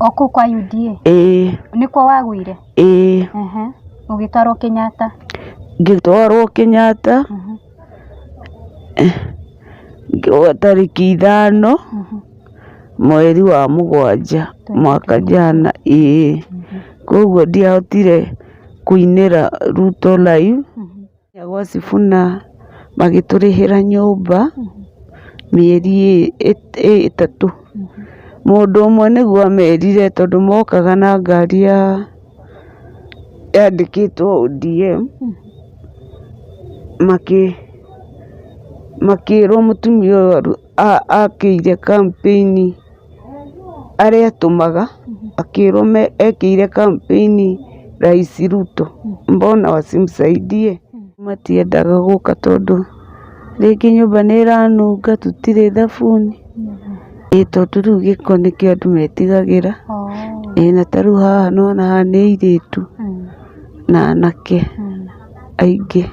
Oko kwa UDA? Niko wagwire? Ugitwarwo Kenyatta? Ngitwarwo Kenyatta. Tariki 5 mweri wa 7 mwaka jana. Koguo ndiahotire kuinira Ruto live. Gwa Sifuna magiturihira nyumba mieri 3. Mundu umwe niguo amerire tondu mokaga na ngari yandikitwo ODM. Makirwo mutumia uyu akĩire campaign aria tumaga, akirwo ekĩire campaign Rais Ruto, mbona wasimsaidie. Matiendaga gũka tondu rĩngĩ nyũmba nĩ ĩranunga, tutirĩ thabuni. Tondu rĩu gĩko nĩkĩo andũ metigagĩra. Na tarĩu haha nĩwona haha nĩ airĩtu na anake aingĩ.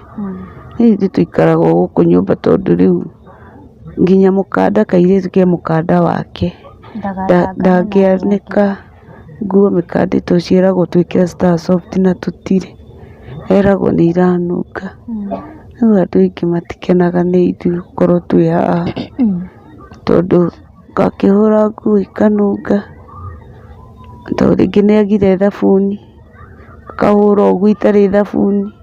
Ithuĩ tũikaraga gũkũ nyũmba tondu rĩu nginya mũkanda, kairĩtu ke mũkanda wake ndangĩanĩka nguo mĩkandĩtwo, ciĩragwo twĩkĩre Star Soft na tũtirĩ, eragwo nĩ iranunga. Rĩu andũ aingĩ matikenaga nĩ ithuĩ gũkorwo twĩ haha tondu gakĩhũra nguo ikanunga, tondu rĩngĩ nĩagire thabuni akahũra ũguo itarĩ thabuni.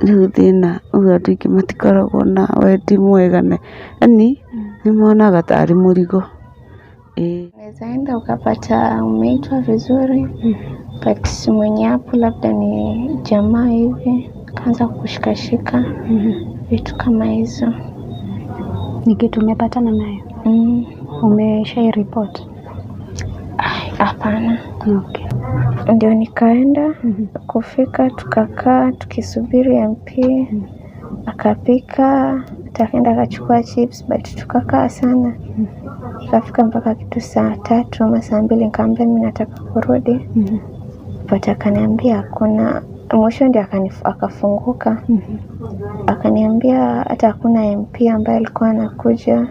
Rĩu thĩna, rĩu andũ aingĩ matikoragwo na wendi mwega, yani nĩmonaga tarĩ mũrigo. Unaweza enda ukapata umeitwa vizuri, but mwenye hapo labda ni jamaa hivi kaanza kushikashika vitu kama hizo. Ni kitu umepatana nayo? Umeshai report? Hapana. Okay. Ndio nikaenda kufika, tukakaa tukisubiri MP. Akapika, akaenda akachukua chips, but tukakaa sana. Ikafika mpaka kitu saa 3 ama saa 2, nikamwambia mimi nataka kurudi. But akaniambia hakuna. Mwisho ndio akafunguka. Akaniambia hata hakuna MP ambaye alikuwa anakuja.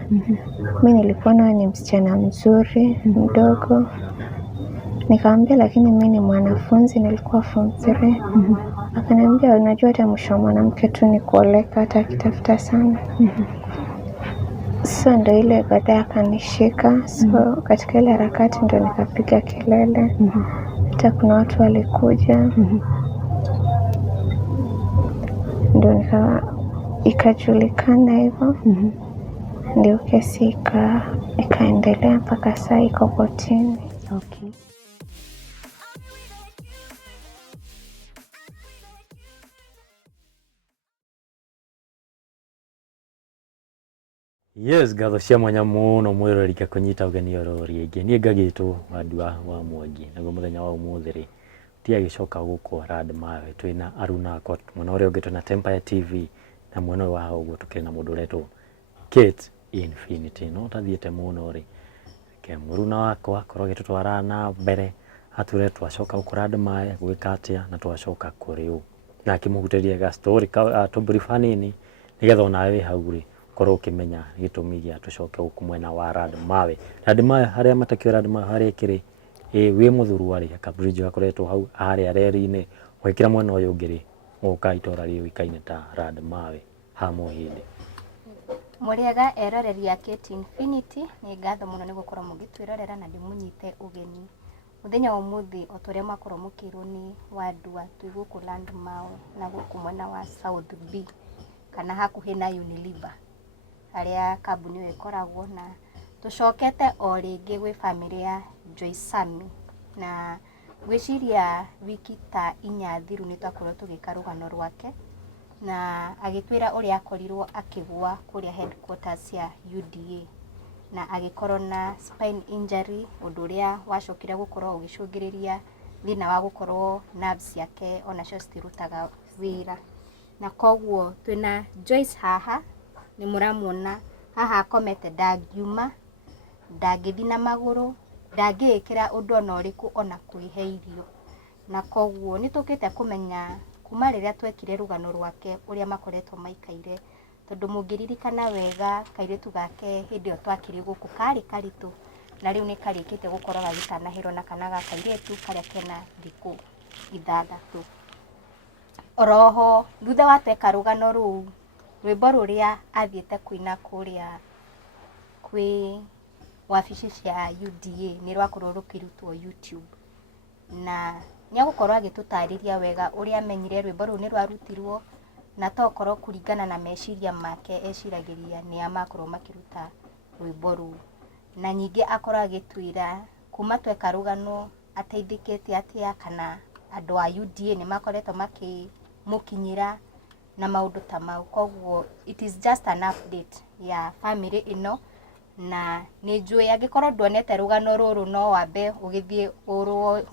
Mimi nilikuwa ni msichana mzuri mdogo. Nikamwambia lakini mimi ni mwanafunzi, nilikuwa form 3. Akaniambia unajua hata mwisho mwanamke tu ni kuoleka, hata akitafuta sana. So ndio ile baadaye akanishika. So katika ile harakati ndio nikapiga kelele. Hata kuna watu walikuja. Ndio ikajulikana hivyo. Ndio kesi ikaendelea mpaka saa iko kotini. Okay. Yes, gatho cia mwanya muno mwirorika kunyita ugeni orori ingi nie ngagitwo Wandua wa Mwangi naguo muthenya wa umuthi ri tia gicoka guko rad mawe twina Aruna Kot mwana uria ungi twina Empire TV na mwana wa uguo tukiri na mundu uretwo Kate Infinity no tathiete muno ri ke muruna wakwa korwo gitutwara na mbere ature twacoka guko rad mawe gwikatia na twacoka kuri u na akimuhutĩria ga story ka to brief hanini nigetha onawe hau ri korwo ukimenya gitumi gia tucoke guku mwena wa rad mawe haria matakio rad mawe haria kiri wi muthuru ari akabridge gakoretwo hau haria reri-ini gwikira mwena uyu ngiri uka itora ri wikaine ta rad mawe ha muhindi. Muriega eroreria Kate Infinity ni ngatho muno ni gukorwo mugitwirorera na ndimunyite ugeni muthenya wa umuthi otoria makorwo mukirwo ni Wandua twi guku land mawe na guku mwena wa South B kana hakuhi na Unilever haria kambuni ĩyo ĩkoragwo, na tucokete o rĩngĩ gwĩ family ya Joy Sami na gwĩciria wiki ta 4 thiru nĩ twakorwo tũgĩka rũgano rwake na agĩtwĩra ũrĩa akorirwo akĩgwa kũrĩa headquarters ya UDA na agĩkorwo na spine injury, ũndũ ũrĩa wacokire gũkorwo ũgĩcũngĩrĩria thĩna wa gũkorwo nerves yake onacio citirutaga wĩra, na koguo twĩna Joyce haha ni muramuona haha akomete ndangiuma, ndangĩthi na magũrũ, ndangĩĩkĩra ũndũ ona ũrĩkũ ona kwĩhe irio, na koguo nĩ tũkĩte kũmenya kuma rĩrĩa twekire rũgano rwake ũrĩa makoretwo maikaire, tondũ mũngĩririkana wega kairĩtu gake hĩndĩ ĩyo twakĩrĩ gũkũ karĩ karitũ na riu ni karikite gukorwo gagitanahirwo na kana gakairitu karia kena thikũ 6. Oroho thutha wa tweka rũgano rũu, rwĩmbo rũrĩa athiĩte kũina kũrĩa kwĩ wabici cia UDA nĩ rwakorwo rũkĩrutwo YouTube, na nĩagũkorwo agĩtũtarĩria wega ũrĩa amenyire rwĩmbo rũu nĩ rwarutirwo, na tokorwo kũringana na meciria make eciragĩria nĩa makorwo makĩruta rwĩmbo rũu, na ningĩ akorwo agĩtwĩra kuma tweka rũgano ateithĩkĩte atĩa kana andũ a UDA nĩ makoretwo makĩmũkinyĩra na maũndũ ta mau. Koguo it is just an update ya family ĩno, na nĩ njũĩ angĩkorwo nduonete rũgano rũrũ no wambe ũgĩthiĩ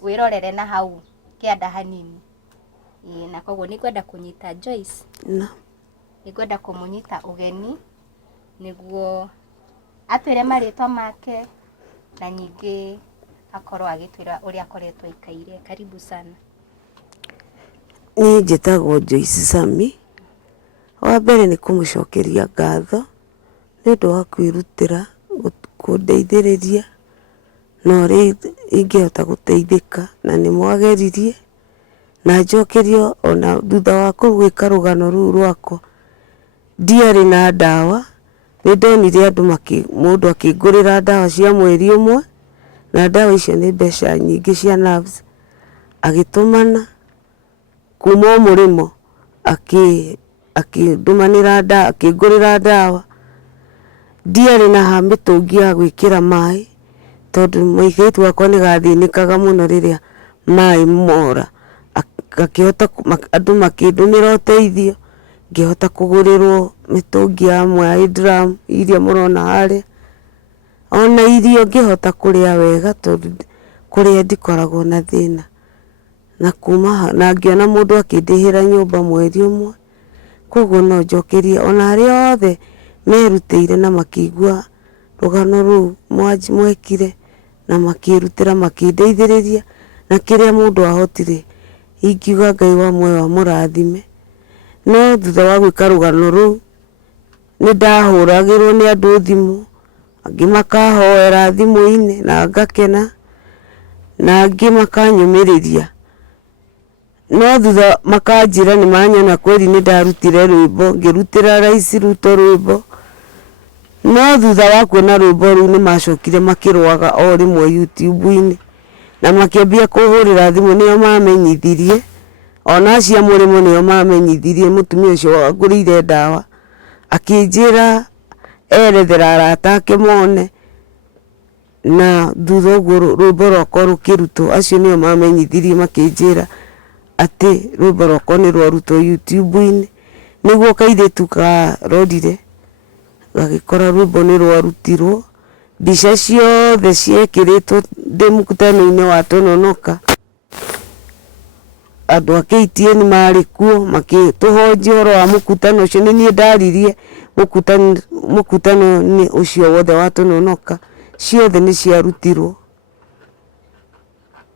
wĩrorere na hau kĩanda hanini. Na koguo nĩ ngwenda kũnyita Joyce, nĩ ngwenda kũmũnyita ũgeni nĩguo atwĩre marĩtwa make na ningĩ akorwo agĩtwĩra ũrĩa akoretwo aikaire. Karibu sana. Niĩ njĩtagwo Joyce Sami. Wa mbere nĩ kũmũcokeria ngatho nĩ ũndũ wa kwĩrutĩra kũndeithĩrĩria na ũrĩa ingĩhota gũteithĩka, na nĩ mwageririe na njokerio ona thutha wa gwĩka rũgano rũu rwakwa. Ndiarĩ na ndawa, nĩ ndonire mũndũ akĩngũrĩra ndawa cia mweri ũmwe, na ndawa icio nĩ mbeca nyingĩ cia nerves, agĩtũmana kuma mũrĩmo akĩndũmanĩra ndawa, akĩngũrĩra ndawa. Ndiarĩ na mĩtũngi ya gwĩkĩra maĩ tondũ mũirĩtu wakwa nĩ gathĩnĩkaga mũno rĩrĩa maĩ mora, akĩhota andũ makĩndũmĩra ũteithio, ngĩhota kũgũrĩrwo mĩtũngi ya maĩ drum iria mũrona harĩa, ona irio ngĩhota kũrĩa wega tondũ kũrĩa ndikoragwo na thĩna, na kuma na ngĩona mũndũ akĩndĩhĩra nyũmba mweri ũmwe. Koguo no njokerie ona arĩa othe merutĩire na makĩigua rũgano rũu mwekire na makĩrutĩra makĩndeithĩrĩria na kĩrĩa mũndũ ahotire, ingiuga Ngai wa muoyo amũrathime. No thutha wa gwĩka rũgano rũu nĩ ndahũragĩrwo nĩ andũ thimũ, angĩ makahoera thimũ-inĩ na ngakena, na angĩ makanyũmĩrĩria, no thutha makanjĩra nĩ manyona kweri nĩ ndarutire rwĩmbo, ngĩrutĩra Rais Ruto rwĩmbo. No thutha wa kuona rwĩmbo rũu nĩ macokire makĩrwaga o rĩmwe YouTube-inĩ na makĩambia kũhũrĩra thimũ, nĩo mamenyithirie, ona cia mũrĩmo nĩo mamenyithirie mũtumia ũcio wangũrĩire ndawa, akĩnjĩra erethera arata ake mone, na thutha ũguo rwĩmbo rwakwa rũkĩrutwo, acio nĩo mamenyithirie makĩnjĩra atĩ rwĩmbo rwakwa nĩ rwarutwo YouTube-inĩ, nĩguo kairĩtu karorire gagĩkora rwĩmbo nĩ rwarutirwo. Mbica ciothe ciekĩrĩtwo ndĩ mũkutano-inĩ wa Tononoka, andũ a KTN marĩ kuo makĩtũhonjia ũhoro wa mũkutano ũcio. Nĩ niĩ ndaririe mũkutano ũcio wothe wa Tononoka, ciothe nĩ ciarutirwo.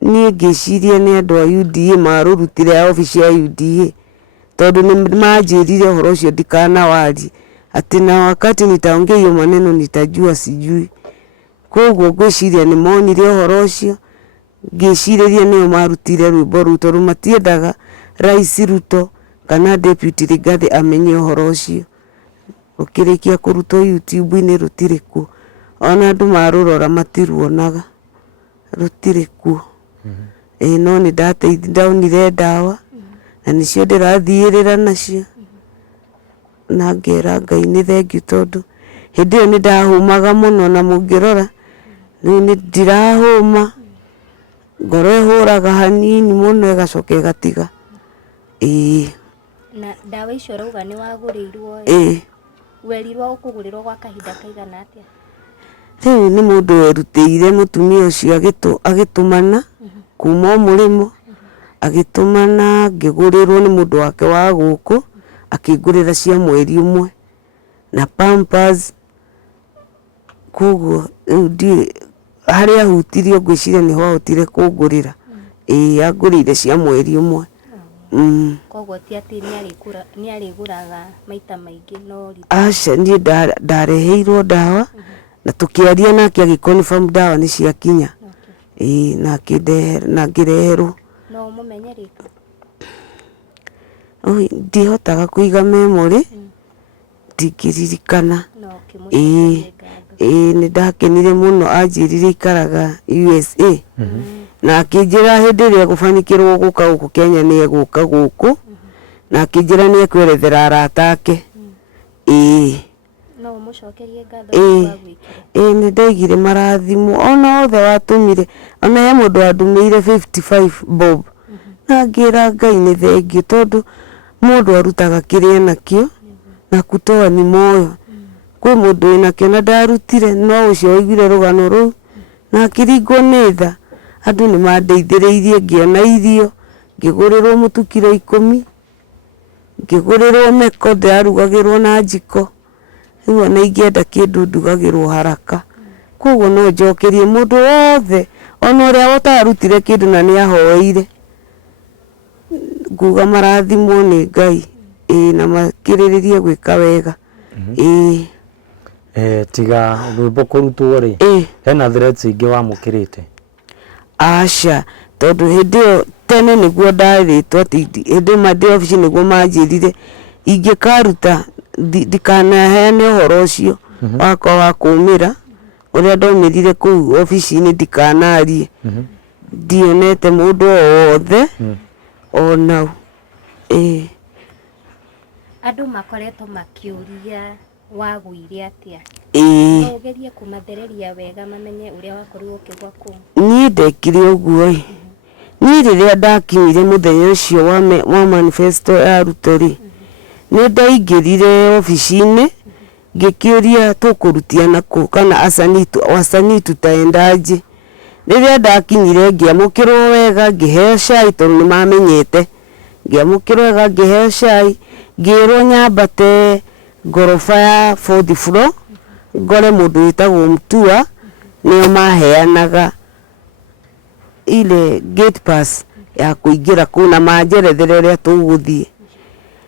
Niĩ ngĩciria nĩ andũ a UDA marũrutire a obici ya UDA, tondũ nĩ manjĩrire ũhoro ũcio ndikanawarie, atĩ na wakati nitaongea hiyo maneno nitajua sijui. Koguo ngwĩciria nĩ monire ũhoro ũcio, ngĩcirĩria nĩo marutire rwĩmbo rũu tondũ matiendaga Rais Ruto kana Deputy Rigathi amenye ũhoro ũcio. Rũkĩrĩkia kũrutwo YouTube-inĩ rũtirĩ kuo, ona andũ marũrora matiruonaga, rũtirĩ kuo. No nĩ ndaunire ndawa na nĩcio ndĩrathiĩrĩra nacio, na ngera Ngai nĩ thengiũ tondũ hĩndĩ ĩyo nĩ ndahũmaga mũno, na mũngĩrora rĩu nĩ ndirahũma, ngoro ĩhũraga hanini mũno ĩgacoka ĩgatiga. Na ndawa icio rauga nĩ wagũrĩirwo, werirwo ũkũgũrĩrwo gwa kahinda kaigana atĩa? Rĩu nĩ mũndũ werutĩire, mũtumia ũcio agĩtũmana kuma mũrĩmo, agĩtũmana, ngĩgũrĩrwo nĩ mũndũ wake wa gũkũ, akĩngũrĩra cia mweri ũmwe na Pampers. Koguo harĩa ahutirio ngwĩciria nĩho ahotire kũngũrĩra, angũrĩire cia mweri ũmwe. Koguo ti atĩ nĩ arĩgũraga maita maingĩ, no aca niĩ ndareheirwo ndawa na tukiaria nake agikonfirm dawa nĩ ciakinya. Na ngĩreherwo. No mũmenyerete? Ndihotaga kũiga memory, ndingĩririkana. Nĩ ndakenire mũno anjĩrire ikaraga USA. Na akĩnjĩra hĩndĩ ĩrĩa gũbanikĩrwo gũka gũkũ Kenya nĩ egũka gũkũ, na akĩnjĩra nĩ ekwĩrethera arata ake. No mũcokerie ngatho kwa gwĩkĩra? Nĩ ndaigire marathimo ona othe watũmire, ona he mũndũ wandũmĩire 55 bob, na ngĩra Ngai nĩ thengiũ tondũ mũndũ arutaga kĩrĩa nakĩo na kutoa ni moyo. Kwĩ mũndũ wĩnakĩo na ndarutire, no ũcio waiguire rũgano rũu na akĩringwo nĩ tha. Andũ nĩ mandeithĩrĩirie, ngĩona irio, ngĩgũrĩrwo mũtu kiro 10, ngĩgũrĩrwo meko ndarugagĩrwo na njiko. Rĩu ona ingĩenda kĩndũ ndugagĩrwo haraka. Koguo no njokerie mũndũ wothe, ona ũrĩa ũtarutire kĩndũ na nĩ ahoeire, nguga marathimwo nĩ Ngai, na makĩrĩrĩrie gwĩka wega. Tiga rwĩmbo kũrutwo rĩ, hena threats ingĩ wamũkĩrĩte? Aca, tondũ hĩndĩ ĩyo tene nĩguo ndarĩtwo atĩ hĩndĩ ĩyo ndĩ obici nĩguo manjĩrire ingĩkaruta ndikanaheane ũhoro ũcio wakwa wa kũũmĩra ũrĩa ndaumĩrire kũu obici-inĩ, ndikanarie. Ndionete mũndũ o wothe ona andũ makoretwo makĩũria wagũire atĩa? No ũgerie kũmathereria wega mamenye ũrĩa wakorirwo ũkĩgwa kũu. Niĩ ndekire ũguo niĩ rĩrĩa ndakinyire mũthenya ũcio wa manifesto ya Ruto rĩ, nĩ ndaingĩrire obici-inĩ ngĩkĩũria tũkũrutia nakũ kana wasanii tutaendaje. Rĩrĩa ndakinyire ngĩamũkĩrwo wega, ngĩheo cai tondũ nĩ mamenyete, ngĩamũkĩrwo wega, ngĩheo cai, ngĩrwo nyambate ngoroba ya 4th floor ngore mũndũ wĩtagwo Mutua, nĩo maheanaga ile gate pass ya kũingĩra kũu na manjerethere ũrĩa tũgũthiĩ.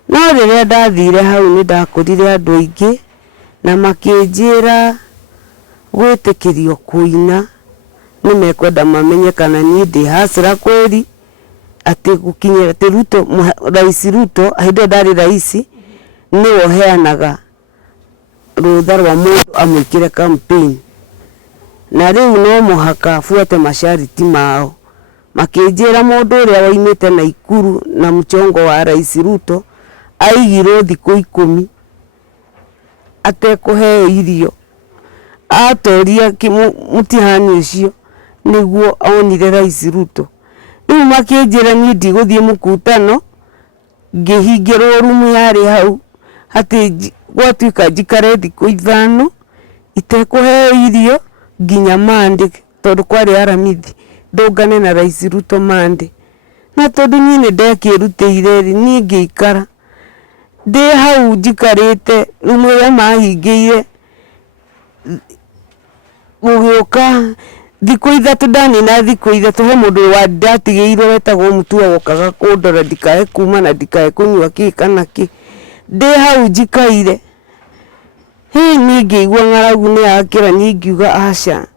No rĩrĩa ndathire hau nĩ ndakorire andũ aingĩ na makĩnjĩra gwĩtĩkĩrio kũina nĩ mekwenda mamenye kana niĩ ndĩ hasira kweli, atĩ gũkinyĩra atĩ Ruto, Rais Ruto hĩndĩ ndarĩ rais nĩwe ũheanaga rũtha rwa mũndũ amwĩkĩre campaign, na rĩu no mũhaka buate masharti mao. Makĩnjĩra mũndũ ũrĩa wainĩte Naikuru na mchongo wa Rais Ruto aigirwo thikũ 10 atekũheo irio, atoria mũtihani ũcio nĩguo onire Rais Ruto. Rĩu makĩnjĩra niĩ ndigũthiĩ mũkutano, ngĩhingĩrwo rumu yarĩ hau atĩ gwatuĩka njikare thikũ 5 itekũheo irio nginya Monday, tondũ kwarĩ aramithi ndũngane na Rais Ruto Monday. Na tondũ niĩ nĩ ndekĩrutĩire niĩ ngĩikara ndĩ hau njikarĩte rumu ĩrĩa mahingĩire, gũgĩũka thikũ 3 ndanina thikũ 3 he mũndũ wa ndatigĩirwo wetagwo Mutua wokaga kũndora ndikae kuma na ndikae kũnyua kĩ kana kĩ. Ndĩ hau njikaire niĩ ngĩigua ng'aragu nĩ yakĩra, niĩ ngiuga aca,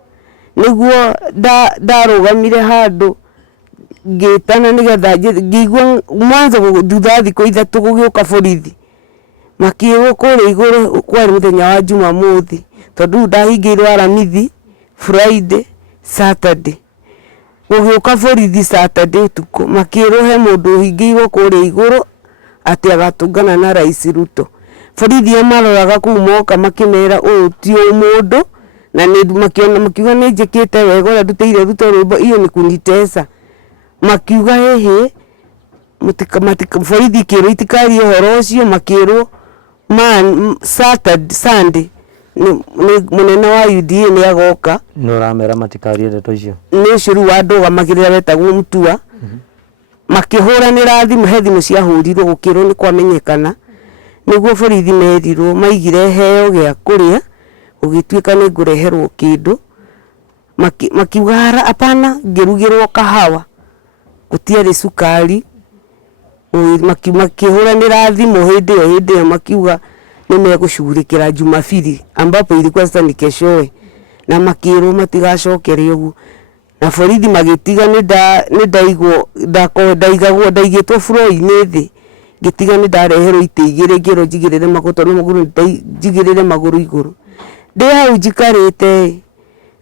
nĩguo ndarũgamire handũ ngĩtana nĩgetha ngĩigua mwanzo thutha thikũ 3 gũgĩũka borithi makĩrwo kũrĩa igũrũ, kwarĩ mũthenya wa Jumamothi tondũ ndahingĩirwo aramithi Friday Saturday, gũgĩũka borithi Saturday ũtukũ makĩrwo he mũndũ ũhingĩirwo kũrĩa igũrũ atĩ agatũngana na Rais Ruto. Borithi maroraga kũu moka makĩmera ũyũ ti mũndũ, na makiuga nĩ njĩkĩte wega ũrĩa ndutĩire Ruto rwĩmbo, iyo nĩ kunitesa. Makiuga hehe borithi kĩrwo itikarie ũhoro ũcio, makĩrwo Sunday mũnene wa UDA nĩ agoka. Nĩ ũramera matikarie ndeto icio? Nĩ ũcio rĩu andũgamagĩrĩra wetagwo Mutua, makĩhũranĩra thimũ, he thimũ ciahũrirwo gũkĩrwo nĩ kwamenyekana, nĩguo borithi merirwo maigire heo gĩa kũrĩa gũgĩtuĩka nĩ ngũreherwo kĩndũ. Makiuga apana, ngĩrugĩrwo kahawa gũtiarĩ cukari. Makĩhũranĩra thimũ hĩndĩ ĩyo makiuga nĩ megũcugurĩkĩra Jumapili ambapo ilikuwa sasa ni keshowe, na makirwo matigacokere uguo na borithi magitiga nĩ ndaigagwo floor-inĩ thĩ ngĩtiga nĩ ndareherwo itĩ igĩrĩ ngĩrwo njigĩrĩre magũrũ igũrũ ndĩ hau njikarĩte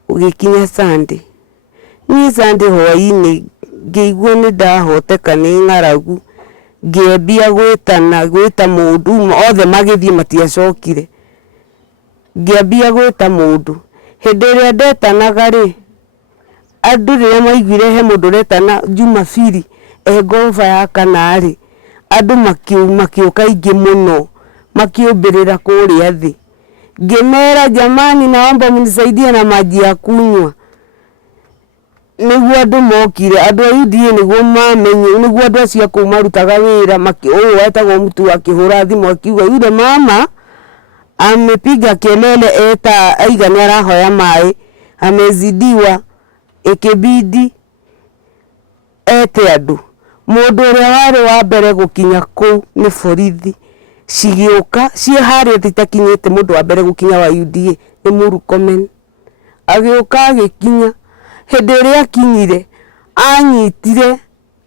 ũgĩkinya Sunday niĩ Sunday hwaĩ-inĩ ngĩigua nĩ ndahoteka nĩ ng'aragu ngĩambia gwĩta mũndũ othe magĩthiĩ matiacokire ngĩambia gwĩta mũndũ hĩndĩ ĩrĩa ndetanaga rĩ andũ rĩrĩa maiguire he mũndũ retana Jumapili ngoroba ya kana rĩ andũ makĩũka aingĩ mũno makĩũmbĩrĩra kũrĩa thĩ ngĩmera jamani naomba mnisaidie na maji ya kunywa nĩguo andũ mokire andũ a UDA nĩguo mamenye nĩguo andũ acio kũu marutaga wĩra ũyũ wetagwo mtu akĩhũra thimũ akiuga yule mama amepiga kelele eta aiga nĩ arahoya maĩ amezidiwa ikibidi ete andũ mũndũ ũrĩa warĩ wa mbere gũkinya kũu nĩ borithi cigĩũka ciĩ harĩa itakinyĩte mũndũ wa mbere gũkinya wa UDA nĩ Murkomen agĩũka agĩkinya hĩndĩ ĩrĩa akinyire anyitire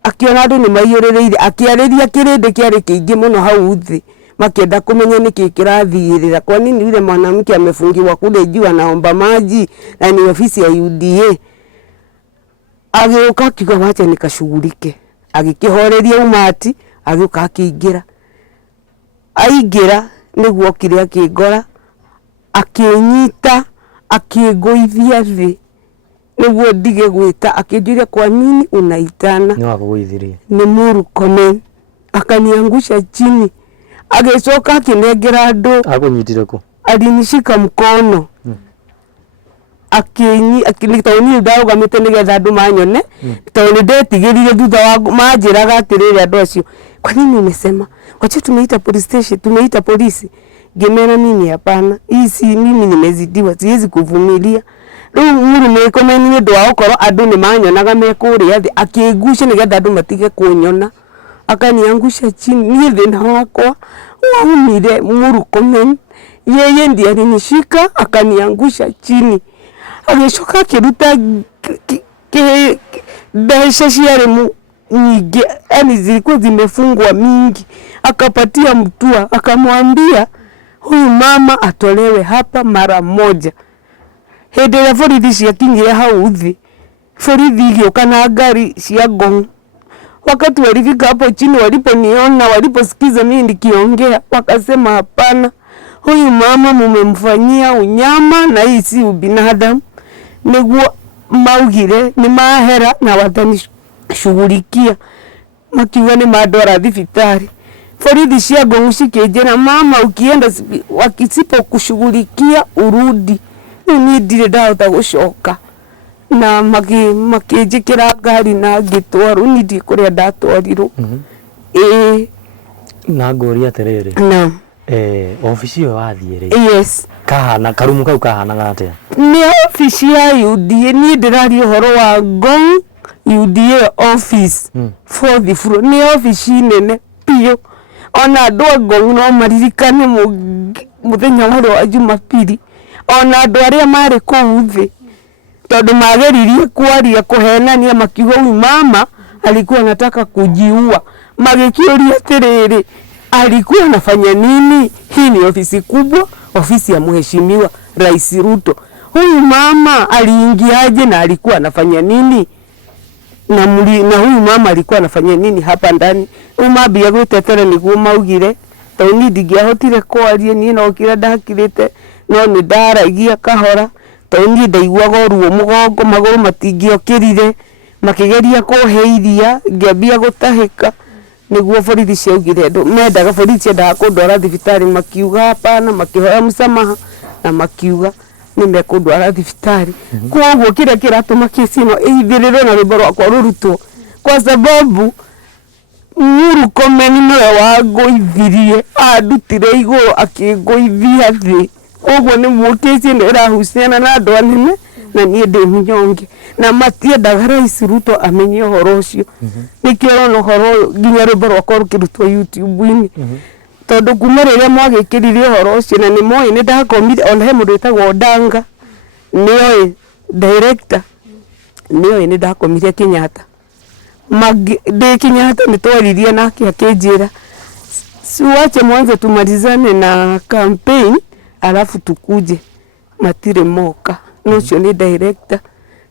akiona andũ nĩ maiyũrĩrĩire akĩarĩria kĩrĩndĩ kĩarĩ kĩingĩ mũno hau thĩ makĩenda kũmenya nĩkĩ kĩrathirĩra kwa nini yule mwanamke amefungiwa kule juu anaomba maji na ni ofisi ya UDA agĩũka akiuga wacha nikashughulike agĩkĩhoreria umati agĩũka aingĩra nĩguo okire akĩngora akĩnyita akĩngũithia thĩ nĩguo ndige gwĩta akĩnjũria kwa nini unaitana nĩ wakũgũithirie ni Murkomen akaniangusha chini agĩcoka akĩnengera andũ akunyitire kũ alinishika mkono akĩnitoni ndaugamĩte nĩgetha andũ manyone tondũ ndetigĩrire thutha wa manjĩraga atĩrĩrĩ andũ acio kwa nini umesema wacha tumeita police station tumeita polisi ngĩmera mimi hapana hii mimi nimezidiwa siwezi kuvumilia rĩu Murkomen nĩ ũndũ wa gũkorwo andũ nĩ manyonaga me kũrĩa thĩ akĩngusha nĩgetha andũ matige kũnyona akaniangusha chini niĩ thĩna wakwa waumire Murkomen yeye ndiye alinishika akaniangusha chini agĩcoka akĩruta mbeca ciarĩ nyingi yani zilikuwa zimefungwa mingi akapatia Mutua akamwambia huyu mama atolewe hapa mara moja hĩndĩ ĩrĩa borithi ciakinyire hau thĩ borithi igĩũka na ngari cia Ngong wakati walifika hapo chini waliponiona waliposikiza mimi nikiongea wakasema hapana huyu mama mumemfanyia unyama na hii si ubinadamu nĩguo maugire nĩ mahera na watanishughulikia makiuga nĩ mandwara thibitarĩ borithi cia Ngong cikĩnjĩra mama ukienda wakisipo kushughulikia urudi niĩ ndirĩ ndahota gũcoka na makĩnjĩkĩra ngari na ngĩtwarwo niĩ ndiĩ kũrĩa ndatwarirwo na ngũria atĩrĩrĩ na ofisi ĩyo wathiĩ rĩ yes kahana karumu kau kahanaga atĩa nĩ ofisi ya UDA niĩ ndĩraria ũhoro wa Ngong UDA office fourth floor nĩ ofisi nene piũ ona andũ a Ngong no maririkane mũthenya wa Jumapili ona andũ arĩa marĩ kũu thĩ tondũ mageririe kwaria kuhenania makiuga huyu mama alikuwa anataka kujiua magĩkĩũria atĩrĩrĩ alikuwa anafanya nini hii ni ofisi kubwa ofisi ya mheshimiwa Rais Ruto huyu mama aliingiaje na alikuwa anafanya nini na huyu mama alikuwa anafanya nini hapa ndani umambia gũtetera nĩguo maugire tondũ niĩ ndingĩahotire kwaria niĩ no kĩrĩa ndakirĩte no nĩ ndaragia kahora tondũ niĩ ndaiguaga ruo mũgongo magũrũ matingĩokĩrire makĩgeria kũheithia ngĩambia gũtahĩka nĩguo borithi ciaugire andũ mendaga borithi ciendaga kũndwara thibitarĩ makiuga hapana makĩhoya msamaha na makiuga nĩ mekũndwara thibitarĩ koguo kĩrĩa kĩratũma kesi ĩno ĩhithĩrĩrwo na rwĩmbo rwakwa rũrutwo kwa sababu Murkomen nĩwe wangũithirie andutire igũrũ akĩngũithia thĩ koguo nĩguo kesi ĩno ĩrahuciana na andũ anene na niĩ ndĩ mnyonge na matiendaga Rais Ruto amenye ũhoro ũcio nĩkĩo ũrona ũhoro ũyũ nginya rwĩmbo rwakwa rũkĩrutwo YouTube-inĩ tondũ kuma rĩrĩa mwagĩkĩrire ũhoro ũcio na nĩ moĩ nĩ ndakomire ona he mũndũ wĩtagwo Ndanga nĩoĩ director nĩoĩ nĩ ndakomire Kenyatta ndĩ Kenyatta nĩ twaririe nake akĩnjĩra siwache mwanzo tumalizane na campaign alafu tukuje matire moka n'ũcio nĩ director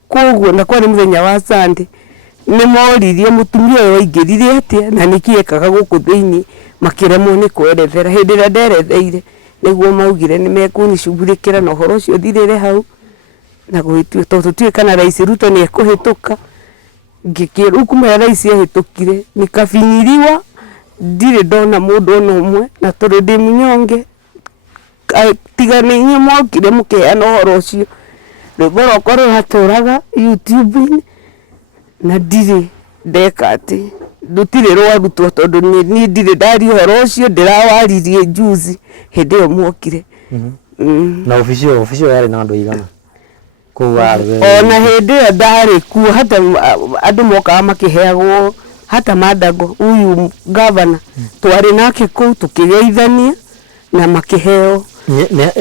koguo na kwari mũthenya wa Sunday nĩ moririe mũtumia ũyũ aingĩrire atĩa na nĩkĩ ekaga gũkũ thĩinĩ makĩremwo nĩ kwerethera hĩndĩ ĩrĩa nderetheire nĩguo maugire nĩ mekũnicugurĩkĩra na ũhoro ũcio thirĩre hau na gwĩtue tũtue kana Rais Ruto nĩ ekũhĩtũka ngĩkĩrwo kuma rais ahĩtũkire nikafinyiriwa ndirĩ ndona mũndũ ona ũmwe na tondũ ndĩ mũnyonge tiga nĩ inyuĩ mokire mũkĩheana ũhoro ũcio rwĩmbo rwakwa rũratũraga YouTube-inĩ na ndirĩ ndeka atĩ ndutirĩ rwarutwo tondũ niĩ ndirĩ ndaria ũhoro ũcio ndĩrawaririe juzi hĩndĩ ĩyo mwokire. Na official yarĩ na andũ aigana ona hĩndĩ ĩyo ndarĩ kuo hata andũ mokaga makĩheagwo hata Madago huyu governor twarĩ nake kũu tũkĩgeithania na makĩheo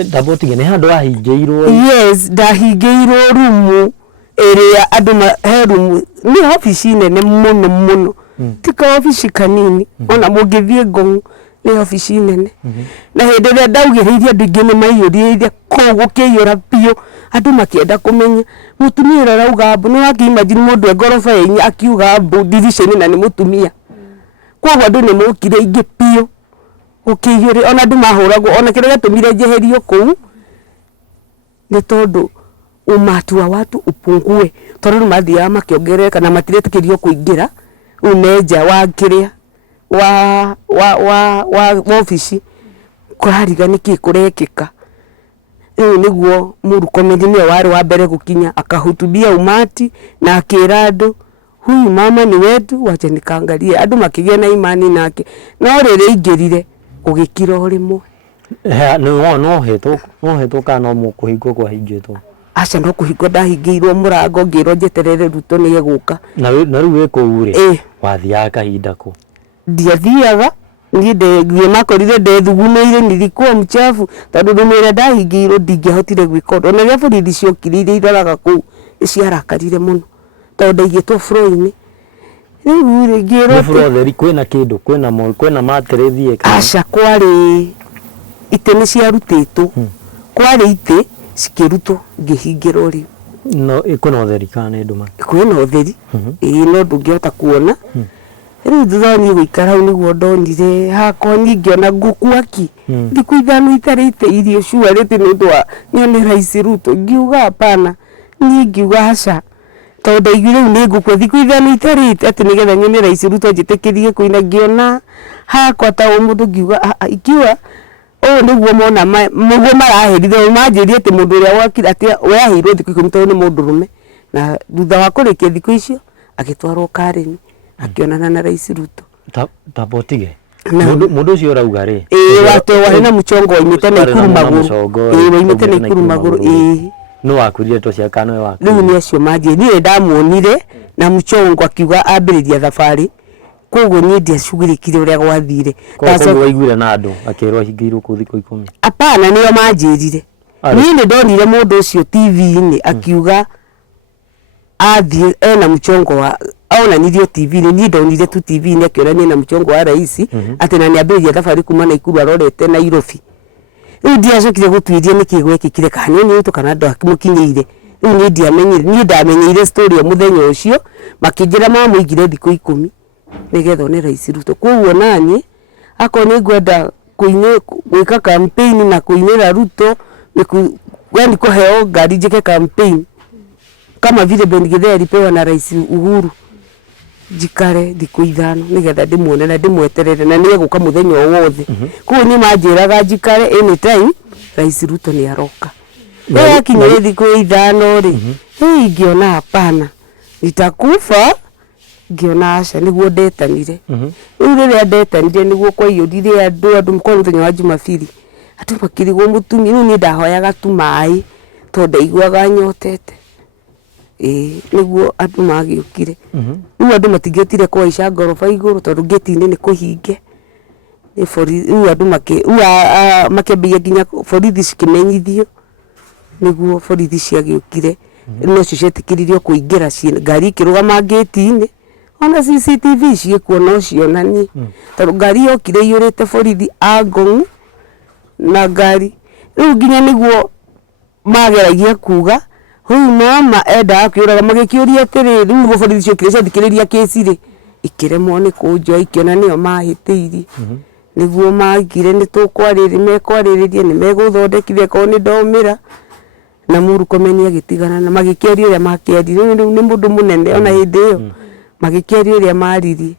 ndabotige nĩ handũ ahingĩirwo. Yes, ndahingĩirwo rumu ĩrĩa andũ mahe rumu nĩ ofici nene mũno tika ofici kanini ona mũngĩthiĩ Ngong nĩ ofici nene na hĩndĩ ĩrĩa ndaugĩrĩirie andũ aingĩ nĩ maiyũrĩire kũu gũkĩiyũra biũ andũ makĩenda kũmenya mũtumia ũrĩa arauga mbu nĩ wakĩimagine mũndũ ngoroba yenye akiuga mbu division na nĩ mũtumia koguo andũ nĩ mokire ingĩ biũ gũkĩiyũrĩ ona andũ mahũragwo ona kĩrĩa gĩatũmire njeherio kũu nĩ tondũ umati wa watu upungue tondũ mathiaga makĩongerereka na matiretĩkĩrio kũingĩra umeja wa kĩrĩa wa ofici kũrariga nĩkĩ kũrekĩka rĩu nĩguo Murkomen nĩwe warĩ wa mbere gũkinya akahutubia umati na akĩra andũ huyu mama ni wetu wacha nikaangalie andũ makĩgĩa na imani nake no rĩrĩa aingĩrire gũgĩkira ũrĩmwe no hetwo kana mũkũhingwo kwa hingĩtwo aca no kũhingwo ndahingĩirwo mũrango ngĩrwo njeterere Ruto nĩ egũka na rĩu wĩkũu-rĩ wathiaga kahinda kũ? Ndiathiaga niĩ makorire ndethugunĩire nilikuwa mchafu tondũ ndũmĩre ndahingĩirwo ndingĩahotire gwĩka ũndũ ona rĩrĩa borithi ciokire iria iroraga kũu nĩciarakarire mũno tondũ ndaigĩtwo floor-inĩ rĩu ngĩrwo theri kwĩna kĩndũ kwĩna matĩrĩthie aca kwarĩ itĩ nĩ ciarutĩtwo kwarĩ itĩ cikĩrutwo ngĩhingĩrwo rĩu no kwĩna ũtheri kana nĩ nduma kwĩna ũtheri no ndũngĩhota kuona rĩu thutha niĩ gũikara hau nĩguo ndonire hakwa ngĩona ngũkuaki thikũ ithano itarĩte irio ciarĩte nĩ ũndũ wa nyone Rais Ruto ngiuga hapana niĩ ngiuga aca tondũ ndaiguire rĩu nĩ ngũkua thikũ ithano itarĩte atĩ nĩgetha nyone Rais Ruto njĩtĩkĩrie kũina ngĩona hakwa ta mũndũ ngiuga ikiuga ũũ nĩguo mona mũguo maraherithio manjĩrie atĩ mũndũ ũrĩa wokire atĩ weaheirwo thikũ 10 tondũ nĩ mũndũrũme na thutha wa kũrĩkia thikũ icio agĩtwarwo Karen akionana na Rais Ruto tabotige mũndũ ũcio ũrauga-rĩ watu wahena mũchongo waimĩte na ikuru magũrũ waimĩte na ikuru magũrũ no wakwĩrire tũcia kana we waku rĩu nĩ acio manjĩrie niĩ ndamuonire na mũchongo akiuga ambĩrĩria thabarĩ koguo niĩ ndiacugurĩkire ũrĩa gwathire koguo waiguire na andũ akĩrwo ahingĩirwo kũu thikũ 10 apana nĩo manjĩrire niĩ nĩ ndonire mũndũ ũcio TV-inĩ akiuga athiĩ ena mũchongo wa onanirio TV-inĩ niĩ ndonire tu TV-inĩ akĩonania na mũchongo wa rais atĩ na nĩambĩrĩria thabarĩ kuma na ikuru arorete Nairobi rĩu ndiacokire gũtuĩria nĩkĩ gwekĩkire kana nĩ Ruto kana andũ akĩmũkinyĩire rĩu niĩ ndiamenyire niĩ ndamenyeire story ya mũthenya ũcio makĩnjĩra mamũigire thikũ 10 nĩgetha one Rais Ruto koguo naniĩ akorwo nĩ ngwenda gwĩka campaign na kũinĩra Ruto yani kũheo ngari njĩke campaign kama vile Ben Githae alipewa na Rais Uhuru njikare thikũ ithano nĩgetha ndĩmuone na ndĩmweterere na nĩegũka mũthenya o wothe koguo niĩ manjĩraga njikare anytime Rais Ruto nĩ aroka yakinyire thikũ ithano-rĩ ngĩona hapana nitakufa ngĩona aca nĩguo ndetanire rĩu rĩrĩa ndetanire nĩguo kwaiyũrire andũ kwa mũthenya wa Jumapili andũ makĩrigwo mũtumia rĩu niĩ ndahoyaga tu maĩ tondũ ndaiguaga nyotete nĩguo andũ magĩũkire rĩu andũ matingĩotire kũhaica ngoroba igũrũ tondũ gate-inĩ nĩ kũhinge rĩu andũ makĩambia nginya borithi cikĩmenyithio niguo borithi ciagĩũkire no cio cietĩkĩririo kũingĩra ngari ikĩrũgama gate-inĩ ona CCTV ciĩkuo no cionanie tondũ ngari yokire iyũrĩte borithi a Ngong na ngari rĩu nginya nĩguo mageragia kuga huyu mama endaga kwĩraga magĩkĩũria atĩrĩ rĩu nĩguo borithi ciokire ciathikĩrĩria kĩci-rĩ ikĩremwo nĩ kũnjoya ikĩona nĩo mahĩtĩirie nĩguo magire mekwarĩrĩria nĩ megũthondekithia korwo nĩ ndaumĩra na Murkomen agĩtigana na magĩkĩaria ũrĩa makĩaririe rĩu nĩ mũndũ mũnene ona hĩndĩ ĩyo magĩkĩaria ũrĩa maririe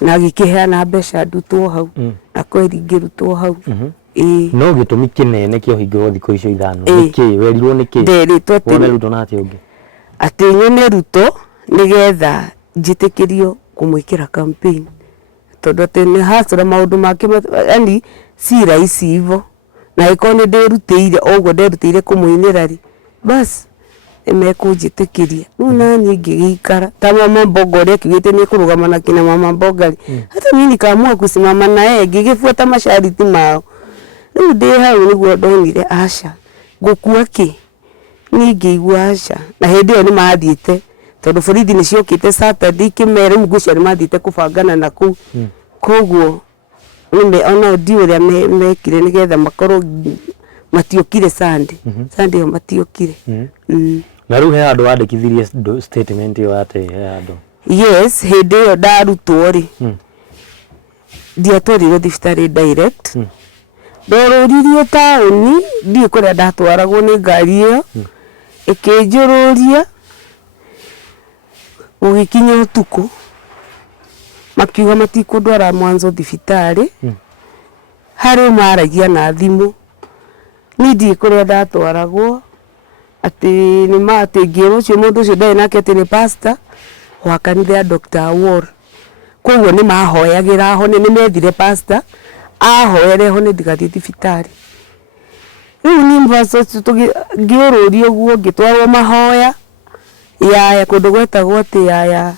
na agĩkĩheana mbeca ndutwo hau na kweri ngĩrutwo hau no gĩtũmi kĩnene kĩa ũhingĩrwo thikũ icio 5 nĩkĩ werirwo nĩkĩ nderitwo wone Ruto na atĩ ũngĩ atĩ nyone Ruto nĩgetha njĩtĩkĩrio kũmwĩkĩra campaign tondũ atĩ nĩ hasũra maũndũ make yani si rahisi hivyo na ĩkorwo nĩ ndĩrutĩire ũguo nderutĩire kũmũinĩra-rĩ basi nĩmekũnjĩtĩkĩria rĩu naniĩ ngĩgĩikara ta mama Mbogo ũrĩa akiugĩte nĩ kũrũgama na kina mama Mboga hata mimi nikaamua kusimama na yeye ngĩgĩbuata mashariti mao rĩu ndĩ hau nĩguo ndonire aca ngũkua kĩ niĩ ngĩigua aca na hĩndĩ ĩyo nĩ mathiĩte tondũ borithi nĩ ciokĩte Saturday ikĩmera rĩu ngũcia nĩ mathiĩte kũbangana na kũu koguo ona ndiũ ũrĩa mekire nĩgetha makorwo matiokire Sunday ĩyo matiokire na rĩu he andũ wandĩkithirie statement ĩyo atĩ he andũ yes hĩndĩ ĩyo ndarutwo-rĩ ndiatwarirwo thibitarĩ direct ndorũririe taũni ndiĩ kũrĩa ndatwaragwo nĩ ngari ĩyo ĩkĩnjũrũria gũgĩkinya ũtukũ makiuga matikũndwara Mwanzo thibitarĩ harĩ maragia na thimũ niĩ ndiĩ kũrĩa ndatwaragwo atĩ nĩ ngĩrwo ũcio mũndũ ũcio ndarĩ nake atĩ nĩ pastor wa kanitha ya Dr. Awor koguo nĩ mahoyagĩra hone nĩ methire pastor ahoere hone ndigathiĩ thibitarĩ rĩu niĩ ngĩũrũrio ũguo ngĩtwarwo mahoya yaya kũndũ gwetagwo atĩ yaya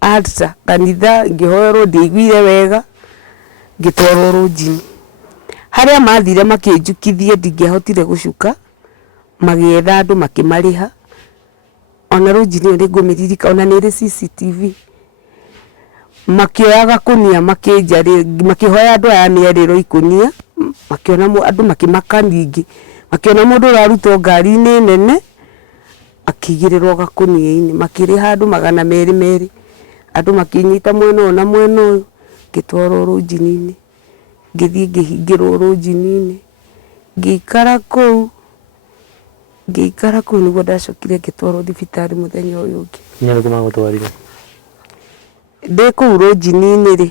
altar kanitha ngĩhoerwo ndĩiguire wega ngĩtwarwo rũnjini harĩa mathire makĩnjukithie ndingĩahotire gũcuka magĩetha andũ makĩmarĩha ona rũnjini ĩyo nĩngũmĩririka ona nĩrĩ CCTV makĩoyaga kũnia makĩhoya andũ aya mĩarĩro ikũnia makĩona andũ makĩmaka ningĩ makĩona mũndũ ũrarutwo ngari-inĩ nene akĩigĩrĩrwo gakũnia-inĩ makĩrĩha andũ 200 andũ makĩnyita mwena ũyũ na mwena ũyũ ngĩtwarwo rũnjini-inĩ ngĩthiĩ ngĩhingĩrwo rũnjini-inĩ ngĩikara kũu nĩguo ndacokire ngĩtwarwo thibitarĩ mũthenya ũyũ ũngĩ nĩ kũ magũtwarire ndĩ kũu rũnjini-inĩ-rĩ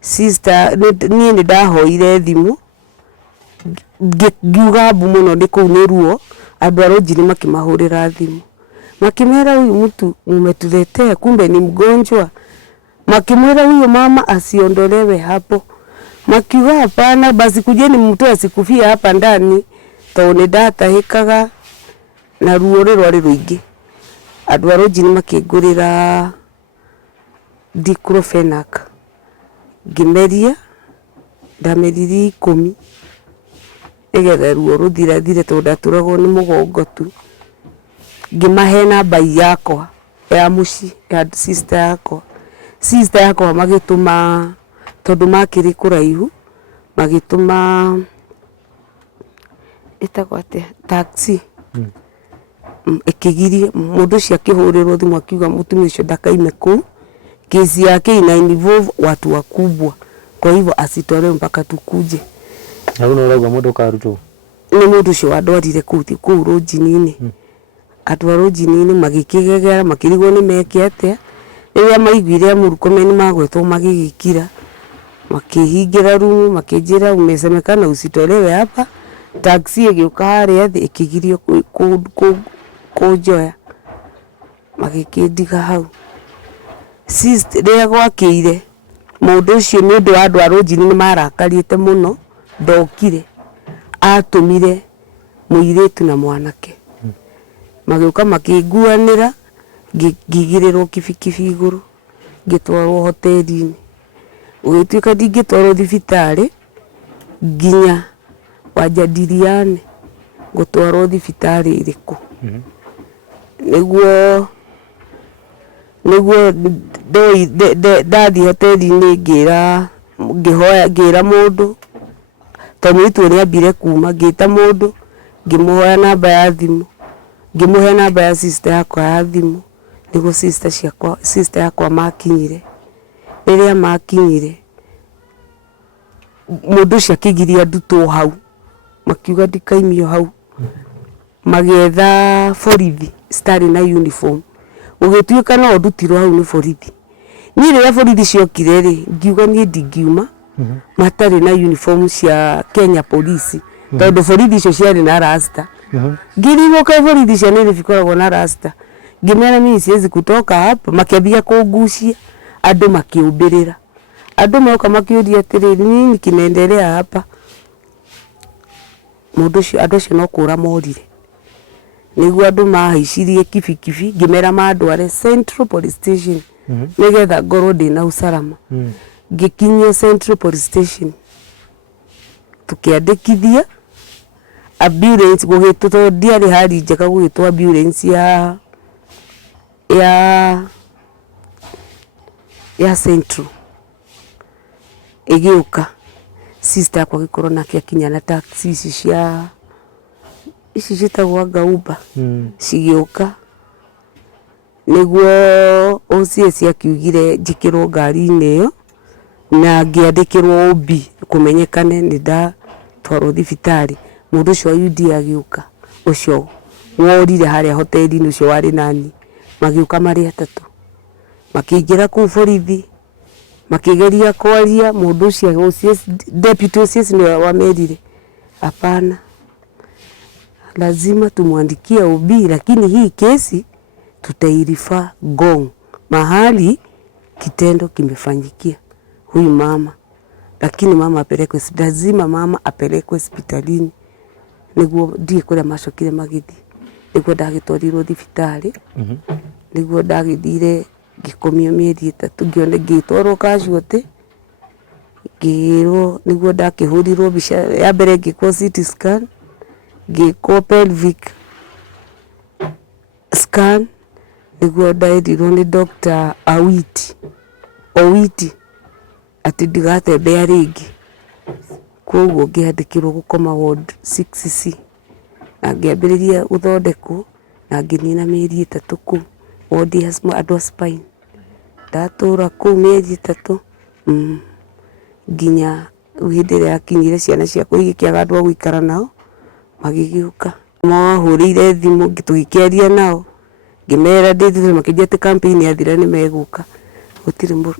sister niĩ nĩ ndahoire thimũ ngiuga mbu mũno ndĩ kũu nĩ ruo andũ a rũnjini makĩmahũrĩra thimũ makimera huyu mtu mumetuletea kumbe ni mgonjwa makimwera huyo mama asiondolewe hapo makiuga hapana basi kujeni mtu asikufia hapa ndani tone data hikaga na ruo rwari ruingi andũ a rũnjini makĩngũrĩra diclofenac ngĩmeria ndameririe 10 nĩgetha ruo rũthirathire tondũ ndaturagwo nĩ mũgongo tu ngĩmahe namba yakwa ya mũciĩ ya sister yakwa magĩtũma tondũ makĩrĩ kũraihu magĩtũma ĩtagwo atĩa taxi ĩkĩgirie mũndũ ũcio akĩhũrĩrwo thimũ akiuga mũtumia ũcio ndakaime kũu kesi yake ina involve watu wakubwa kwa hivyo asitolewe mpaka tukuje na kuna urauga mũndũ karutwo nĩ mũndũ ũcio wandwarire kũu rũnjini-inĩ andũ a rũnjini-inĩ magĩkĩgegera makĩrigwo nĩ meke atĩa rĩrĩa maiguire Murkomen magwetwo magĩgĩkira makĩhingĩra rumu makĩnjĩra umesemekana usitolewe hapa taxi ĩgĩũka harĩa thĩ ĩkĩgirio kũnjoya magĩkĩndiga hau rĩrĩa gwakĩire mũndũ ũcio nĩ ũndũ wa andũ a rũnjini nĩ marakarĩte mũno ndokire atũmire mũirĩtu na mwanake magĩũka makĩnguanĩra ngĩigĩrĩrwo kibikibi igũrũ ngĩtwarwo hoteri-inĩ ũgĩtuĩka ndingĩtwarwo thibitarĩ nginya wanjadiliane ngutwarwo thibitari iriku niguo ndathi hoteli-inĩ ngĩra mũndũ tondũ mũirĩtu nĩ ambire kuma, ngĩta mũndũ ngĩmũhoya namba ya thimũ, ngĩmũhe namba ya sister yakwa ya thimũ nĩguo sister yakwa makinyire. Rĩrĩa makinyire mũndũ ũcio akĩgiria ndutwo hau, makiuga ndikaimio hau, magĩetha borithi citarĩ na uniform, gũgĩtuĩka no ndutirwo hau nĩ borithi. Niĩ rĩrĩa borithi ciokire rĩ, ngiuga niĩ ndingiuma matarĩ na uniform cia Kenya Police, tondũ borithi icio ciarĩ na rasta. Ngĩrigwo kaĩ borithi icio nĩ cikoragwo na rasta, ngĩmera mimi siwezi kutoka hapa, makĩambia kũngucia, andũ makĩũmbĩrĩra, andũ moka makĩũria atĩrĩrĩ nini kinaendelea hapa. Mũndũ ũcio andũ acio no kũra morire, nĩguo andũ mahaicirie kibikibi, ngĩmera mandware Central Police Station nĩgetha ngorwo ndĩna usalama. Ngĩkinyia Central Police Station tukĩandĩkithia ambulance, gũgĩtwo ndiarĩ hali njega, gũgĩtwo ambulance ya Central ĩgĩũka. Sister yakwa agĩkorwo nake akinya na taxi ici ciĩtagwo anga Uber cigĩũka, nĩguo OCS akiugire njĩkĩrwo ngari-inĩ ĩyo na ngĩandĩkĩrwo OB kũmenyekane nĩ ndatwarwo thibitari. Mũndũ ũcio wa UD agĩũka, ũcio worire harĩa hoteli-inĩ ũcio warĩ nani, magĩũka marĩ atatũ, makĩingĩra kũu borithi, makĩgeria kwaria. Mũndũ ũcio OCS, deputy OCS nĩwe wamerire hapana, lazima tumwandikie OB, lakini hii kesi tutairifa Ngong mahali kitendo kimefanyikia huyu mama, lakini mama apelekwe, lazima mama apelekwe hospitalini. Nĩguo ndiĩ kũrĩa macokire magĩthiĩ, nĩguo ndagĩtwarirwo thibitari, nĩguo ndagĩthire ngĩkomio mĩeri 3, ngĩtwarwo casualty, ngĩrwo nĩguo ndakĩhũrirwo mbica ya mbere, ngĩkwo CT scan, ngĩkwo pelvic scan, nĩguo ndaerirwo nĩ Dr. Owiti atĩ ndigatembea rĩngĩ. Koguo ngĩandĩkĩrwo gũkoma ward 6C na ngĩambĩrĩria gũthondekwo na ngĩnina mĩeri 3 kũu ward ya andũ a spine. Ndatũra kũu mĩeri 3 nginya hĩndĩ ĩrĩa yakinyire ciana ciakwa igĩkĩaga andũ a gũikara nao, magĩgĩũka mahũrĩire thimũ tũgĩkĩaria nao, ngĩmera ndĩthire, makĩnjĩra atĩ campaign yathira nĩ megũka. Gũtirĩ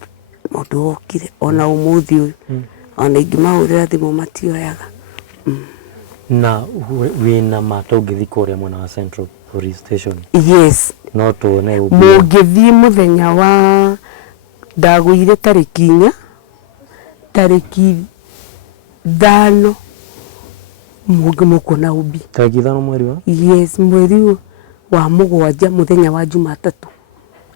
mũndũ wokire ona ũmũthĩ ũyũ, ona ingĩmahũrĩra thimũ matioyaga. Na wĩna mata ũngĩthiĩ kũrĩa mwena wa Central Police Station? Yes. No tuone mũngĩthiĩ mũthenya wa ndagũire tarĩki 4 tarĩki 5 mũkuona ubi. Tarĩki 5 mweri wa? Yes, mweri wa 7 mũthenya wa Jumatatũ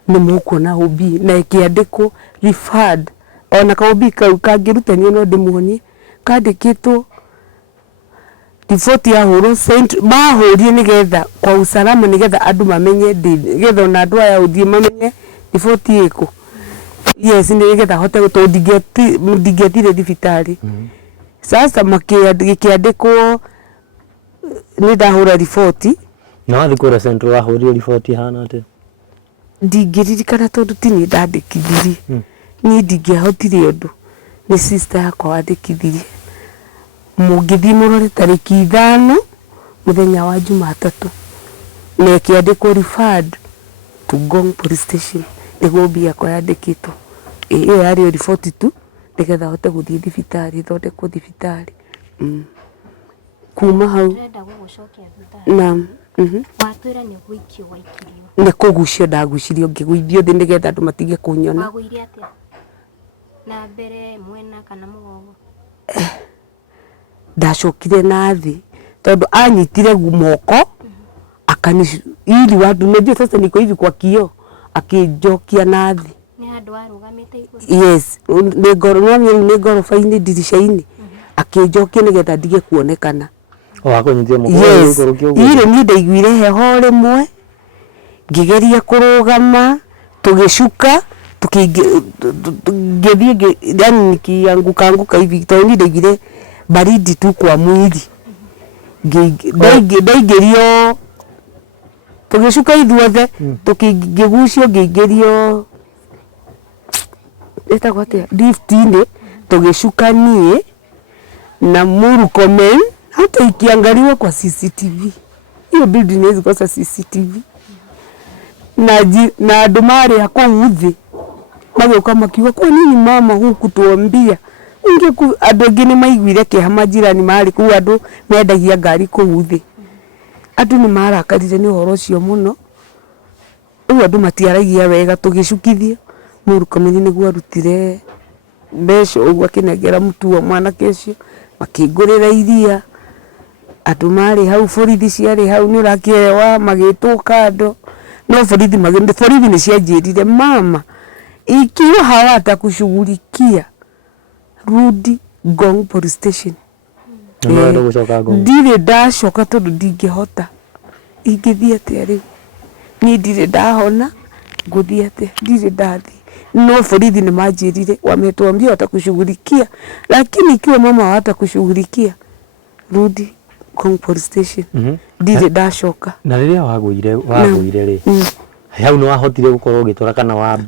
nĩ mũkuona ubi na ĩkĩandĩkwo referred. Ona kaubi kau kangĩrutanio no ndĩmuonie, kandĩkĩtwo riboti ya hũrwo mahũrie nĩgetha kwa usalama, nĩgetha andũ mamenye, nĩgetha ona andũ aya ũthiĩ mamenye riboti ĩkũ. Yes, nĩgetha hote ndingĩathire thibitari. Sasa gĩkĩandĩkwo nĩ ndahũra riboti. Na wathi kũrĩa Central wahũrire riboti hana atĩ? Ndingĩririkana tondũ ti niĩ ndandĩkithirie. Niĩ ndingĩahotire ũndũ, nĩ sister yakwa wandĩkithirie. Mũngĩthiĩ mũrore tarĩki 5 mũthenya wa Jumatatũ na ĩkĩandĩkwo referred to Ngong Police Station, nĩguo mbia yakwa yandĩkĩtwo. Ĩyo yarĩ riboti tu nĩgetha hote gũthiĩ thibitari, thondekwo thibitari. Kuma hau ndĩrenda gũgũcokia thutha. Naam. Watwĩra nĩ gũikio waikirio? Nĩ kũgucio ndagucirio, ngĩgũithio thĩ nĩgetha andũ matige kũnyona. Wagũire atĩa? Na mbere, mwena kana mũgongo? Ndacokire na thĩ tondũ anyitire moko ili watu unajua sasa niko hivi kwa kioo, akĩnjokia na thĩ. Nĩ handũ warũgamĩte igũrũ? Yes, nĩ ngoroba-inĩ dirisha-inĩ, akĩnjokia nĩgetha ndige kuonekana. wakunyitia yes ile ni ndaiguire heho rimwe ngigeria kurugama tugicuka tukigethie yani nikianguka hivi to ni ndaiguire baridi tu kwa mwili ndaigerio tugicuka ithuothe tukigucio ngigerio eta gwate lift-ini tugicuka nie na Murkomen hata ikiangaliwa kwa CCTV. Hiyo building inaweza kosa CCTV. Na andu mari hako uthi. Mageuka makiuga kwa nini mama huku tuambia? Ungeku andu angi ni maiguire kihama jirani mari ku andu mendagia ngari ku uthi. Andu ni marakarire ni uhoro ucio muno. Uyu andu matiaragia wega tugicukithio. Murkomen niguo arutire mbeca uguo akinengera mutu wa mwana kecio makingurira iria andu mari hau borithi ciari hau ni urakiewa magitwo kando no borithi ni cianjirire mama ikiwa hawatakushughulikia rudi Ngong police station. Ndire ndacoka tondu ndingihota ingithie atia riu ni ndire ndahona nguthie atia ndire ndathi no borithi ni manjirire wametuambia watakushughulikia, lakini ikiwa mama hawatakushughulikia rudi Ngong police station. Ndire ndacoka na riria wagwire ri hau no wahotire gukorwo gitora kana wa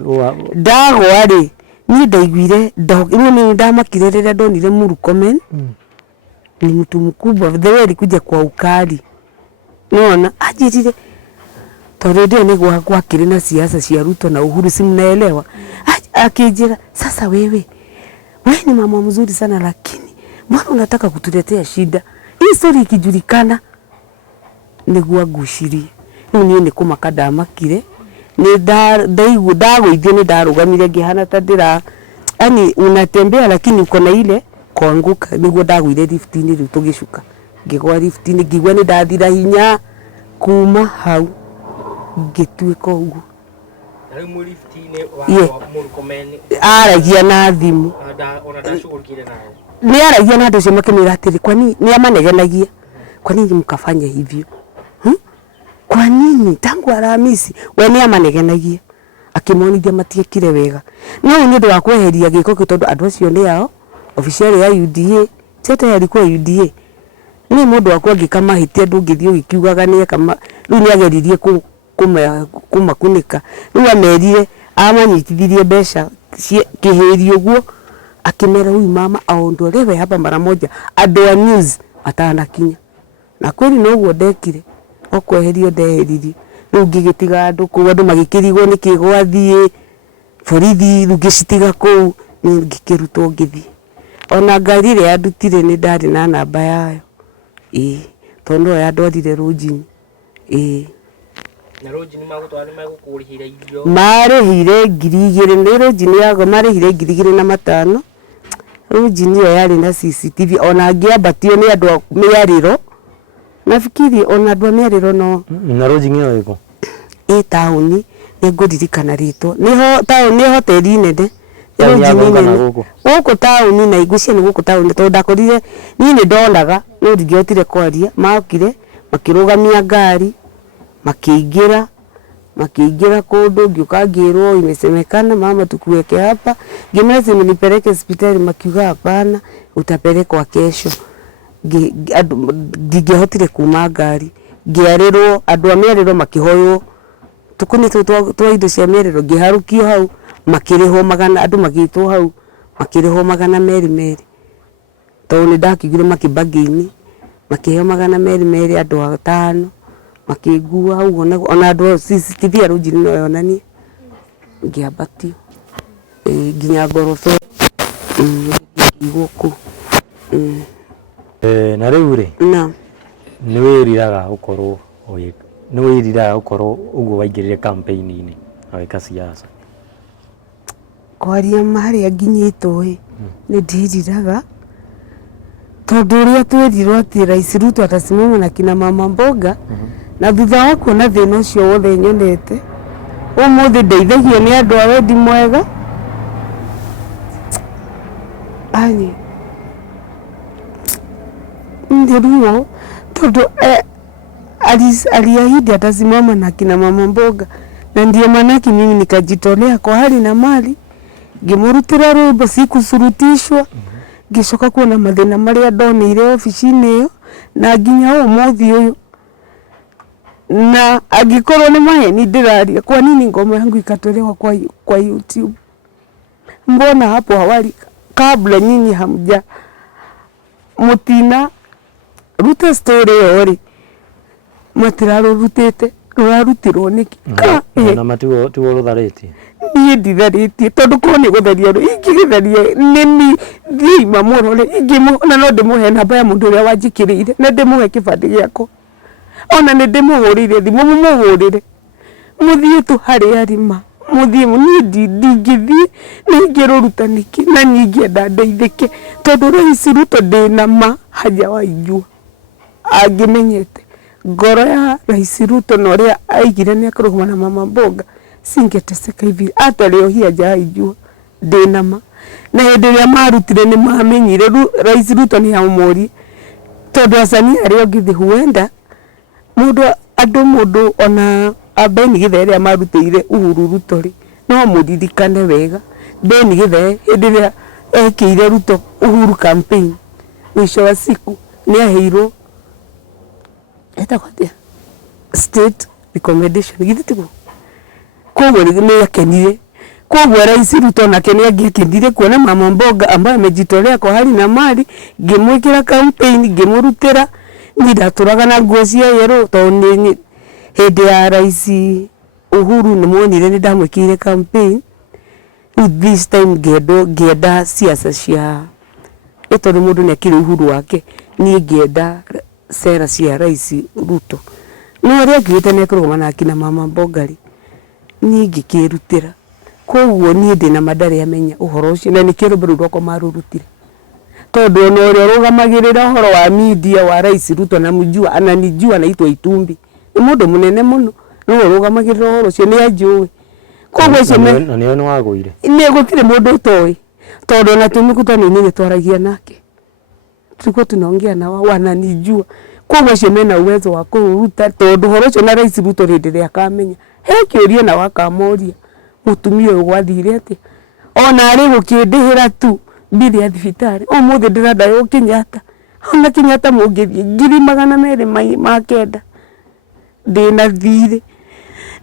ndagwa ri ni ndaiguire ni ndamakire riria ndonire Murkomen ni mtu mkubwa the alikuja kwa ukali naona ajirire torede ni kwa kile na siasa cia Ruto na Uhuru si mnaelewa. Akijira sasa wewe ni mama mzuri sana lakini mbona unataka kutuletea shida? Hii story ikijulikana niguo gushirie. Ni ni kumakada makire ni ndagoithio ni ndarugamire ngihana ta ndira yani unatembea lakini uko na ile kuanguka niguo ndaguire lift-ini riu tugicuka ngigwa lift-ini ngigwa ni ndathira hinya kuma hau ngituika uguo na mu lift-ini wa Murkomen aragia na thimu ona ndashughulikire nayo ni aragia na ndio makimira atiri kwani ni amanegenagia kwa nini mkafanya hivyo kwa nini tangu Alhamisi we ni amanegenagia akimonithia matiekire wega no ni ndu wa kweheria giko tondu andu acio ni yao official ya UDA tete yalikuwa UDA ni mundu wa kwangika mahitia ndungithio gikiugaga ni kama riu ni ageririe kumakunika riu amerire amanyitithirie mbeca kihirio guo akimera huyu mama aondolewe hapa mara moja andu a news atanakinya na kweli no guo ndekire okweherio ndeheririe riu ngigitiga andu ku andu magikirigwo ni kigwathie borithi rugicitiga ku ni ngikirutwo ngithie ona ngari ire yandutire ni ndari na namba yayo tondu yandwarire rujini na rujini magutwara magukurihiire irio marihire 2,000 ni rujini yago marihire 2,500 rujini yo yari na CCTV ona ngiambatio ni andu miariro nafikiri ona andu miariro no na rujini yo iko tauni ni nguririkana rito niho tauni hoteli nene guku tauni na igucia ni guku tauni tondu ndakorire ni ndonaga no ndingehotire kwaria makire makirugamia ngari makiingira kundu ngiuka ngirwo imesemekana mama tukuweke hapa ngimezi nipeleke hospitali makiuga hapana utapelekwa kesho ndingehotire kuma ngari ngiarirwo andu amerirwo makihoywo tukuni twa indo cia merero ngiharukio hau makiriho magana andu magitwo hau makiriho magana meri tondu ndakigire makibagi-ini makiheo magana meri andu 5 makigua hau ona andu CCTV arujini no yonanie ngiambatio nginya ngorobe iguku na riu ri na ni wiriraga ukorwo uguo waingirire campaign-ini aweka siasa kwaria maria nginyitwo ni ndiriraga tondu uria twerirwo ati Rais Ruto atasimama na kina mama mboga na thutha wa kuona thina ucio wothe nyonete umuthi ndeithagio ni andu a wendi mwega ani ndiruo Tondu aliahidi atasimama na kina mama mboga, na ndio manake mimi nikajitolea kwa hali na mali, ngimurutira rwimbo, sikusurutishwa, ngicoka kuona mathina maria ndonire ofici-ini iyo na nginya umuthi uyu. Na angikorwo ni maheni ndiraria, kwa nini ngoma yangu ikatolewa kwa YouTube? Mbona hapo awali kabla nyinyi hamja mutina ruta story yori matiraro rutete rurarutirwo niki na matiwo ruthariti ni ndithariti tondu ko ni gutharia ingigitharia nini thima murore ingimona no ndimuhe namba ya mundu uria wanjikirire na ndimuhe kibandi giako ona ni ndimuhurire thimu mumuhurire muthie tu hari arima muthie ni ndingithie ningiruruta niki na ningienda ndeithike tondu Rais Ruto ndina ma haja waijua angimenyete ngoro ya Rais Ruto na uria aigire ni akoragwo na mama mboga singeteseka hivi hata leo hii hajaijua ndina ma na hindi ria marutire ni mamenyire Rais Ruto ni amuri tondu acani aria ngithi huenda mundu ona abeni githere marutire Uhuru Ruto ri no muririkane wega beni githe hindi ria ekire Ruto Uhuru campaign mwisho wa siku ni aheirwo etakwambia state recommendation githitigo kogwo ni akenire kogwo Rais Ruto na kenya akenire kuona mama mboga ambaye amejitolea kwa hali na mali ngimwikira campaign ngimurutira ndaturaga na nguo cia yero tondu hindi ya Rais Uhuru ni mwonire ni ndamwikire campaign this time ngenda siasa cia ito ni mundu ni akiri uhuru wake ni ngenda sera cia Rais Ruto no ria ngite ni kuruma na kina mama mbogari ni ngikirutira kogwo ni ndina madari amenya uhoro ucio na ni kiruburu rwako marurutire tondu no ria rugamagirira uhoro wa media wa Rais Ruto na mujua ananijua na itwa Itumbi ni mundu munene muno no rugamagirira uhoro ucio ni ajui kogwo ceme na ni ono wagwire ni gutire mundu toi tondu na tumikuta ni twaragia nake tuko tunaongea na wao wananijua kogwo ceme na uwezo wa kuruta tondu horo ucio na Rais Ruto rindire akamenya he kiuria na wakamoria mutumia uyu gwathire ati ona ari gukindihira tu mbiri ya thibitari umuthi ndirenda yo Kenyatta ona Kenyatta mungithie 200 makenda ndina thire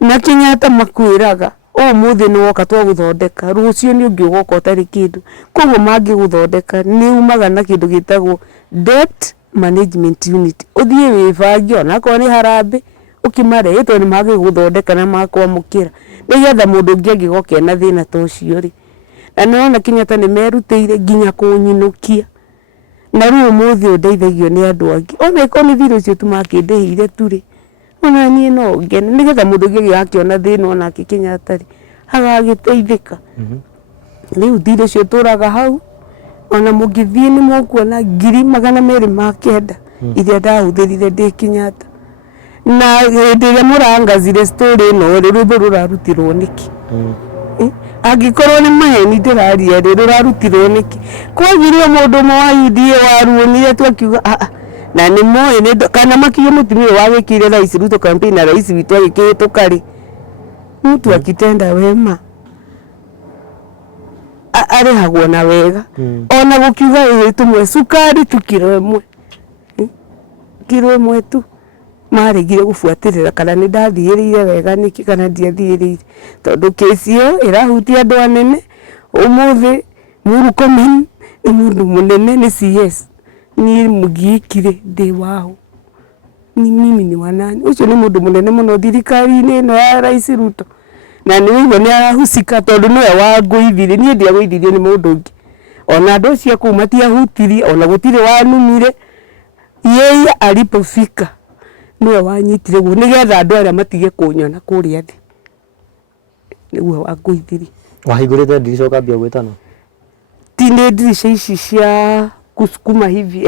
na Kenyatta makwiraga umuthi ni woka twa guthondeka rucio ni ungiugoka utari kindu kogwo mangi guthondeka ni umaga na kindu gitagwo debt management unit uthie wibangi ona ko ni harambe ukimare ito ni magi guthondeka na makwamukira nigetha mundu ungi angigoka na thina ta ucio ri na nona Kenyatta ni merutire nginya kunyinukia na riu umuthi undeithagio ni andu angi ona iko ni thiro cio tumakindihire turi ona nie no ngene nigetha mundu ungi akiona thina ona Kenyatta ri agagiteithika riu thiro cio turaga hau ona mugithie ni mukuona 200 makenda iria ndahuthirire ndi Kenyatta na ndiria murangazire story no rurumbu rurarutirwo niki angikorwo ni maheni ndiraria ri rurarutirwo niki kwagire mundu mo wa UDA waruonire tu akiuga na ni moe kana makiyo mutumia wagikire Rais Ruto campaign na Rais witu agikihituka ri mtu akitenda wema arihagwo na wega ona gukiuga tumwe sukari tukiro imwe kiro imwe tu maregire gufuatirira kana ni ndathiirire wega niki kana ndiathiirire tondu kesi iyo irahutia andu anene umuthi Murkomen ni mundu munene ni CS ni mugikire ndi wao ni mimi ni wanani ucio ni mundu munene muno thirikari-ini no ya Rais Ruto na ni wigwo ni arahusika tondu niwe wangũithire ni ndiagũithirie ni mundu ungi ona andu cia kuma tiahutirie ona gutire wanumire yeye alipofika niwe wanyitire guo nigetha andu aria matige kunyona kuria thi niwe wangũithirie wahingurite ndirisha ukambia gwitana tine ndirisha ici cia kusukuma hivi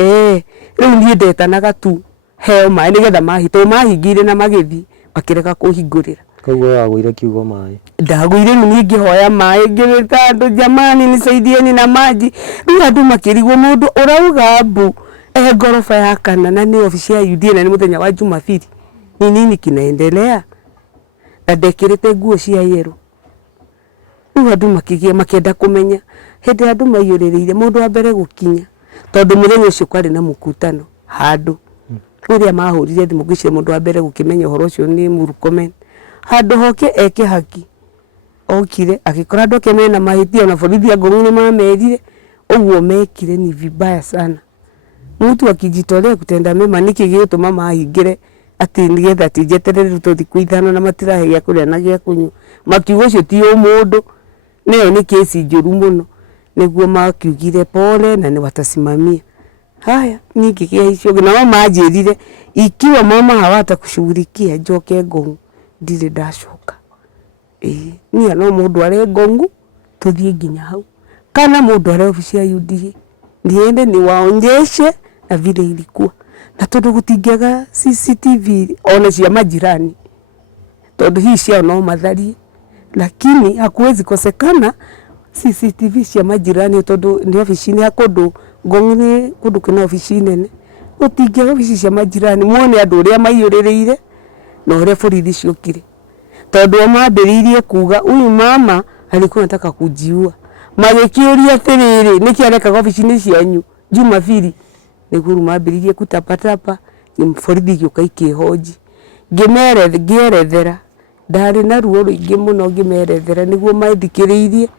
riu nie ndetanaga tu heo mai nigetha mahito mahingire na magithi makireka kuhingurira kogwo wagwire kiugo mai ndagwire ni ngihoya mai ngirita andu jamani nisaidieni na maji riu andu makirigwo mundu urauga mbu Gorofa ya kana na ni ofisi ya UDA na ni muthenya wa Jumapili. Ni nini kinaendelea? Na ndekirite nguo cia yero. Andu makienda kumenya hindi andu maiyurireire mundu wa mbere gukinya tondu muthenya ucio kwari na mukutano handu uria mahurire thimu ngicire mundu wa mbere gukimenya uhoro ucio ni Murkomen handu hoke eke haki okire agikora andu ake mena mahitia na borithi Ngong'u ni mamerire uguo mekire ni vibaya sana. Mtu akijitolea kutenda mema niki gituma mahingire ati nigetha tijeterere ruto thiku ithano na matirahe gya kuria na gya kunyu makiugo cio ti mundu neo ni kesi njuru muno niguo makiugire pole na ni watasimamia haya niki kia hicio na majirire ikiwa mama hawata kushughulikia njoke Ngong'u ndire ndacoka ni no mundu are Ngong'u tuthie nginya hau kana mundu are ofisi ya UDA ndiende ni waonjeshe na vile ilikuwa na tondu gutingiaga CCTV ona cia majirani tondu hii cia no mathari lakini hakuwezi kosekana CCTV cia majirani tondu ni ofisi ni akundu Ngong'u ni kundu kuna ofisi nene utingiaga ofisi cia majirani muone andu uria maiyurireire na uria borithi ciokire tondu mambiririe kuga uyu mama alikuwa anataka kujiua magikiuria atiriri niki areka ofisi ni cianyu Jumapili niguru mambiririe kutapatapa ni borithi gioka ikihoji ngierethera ndari na ruo ruingi muno ngimerethera niguo mathikiriirie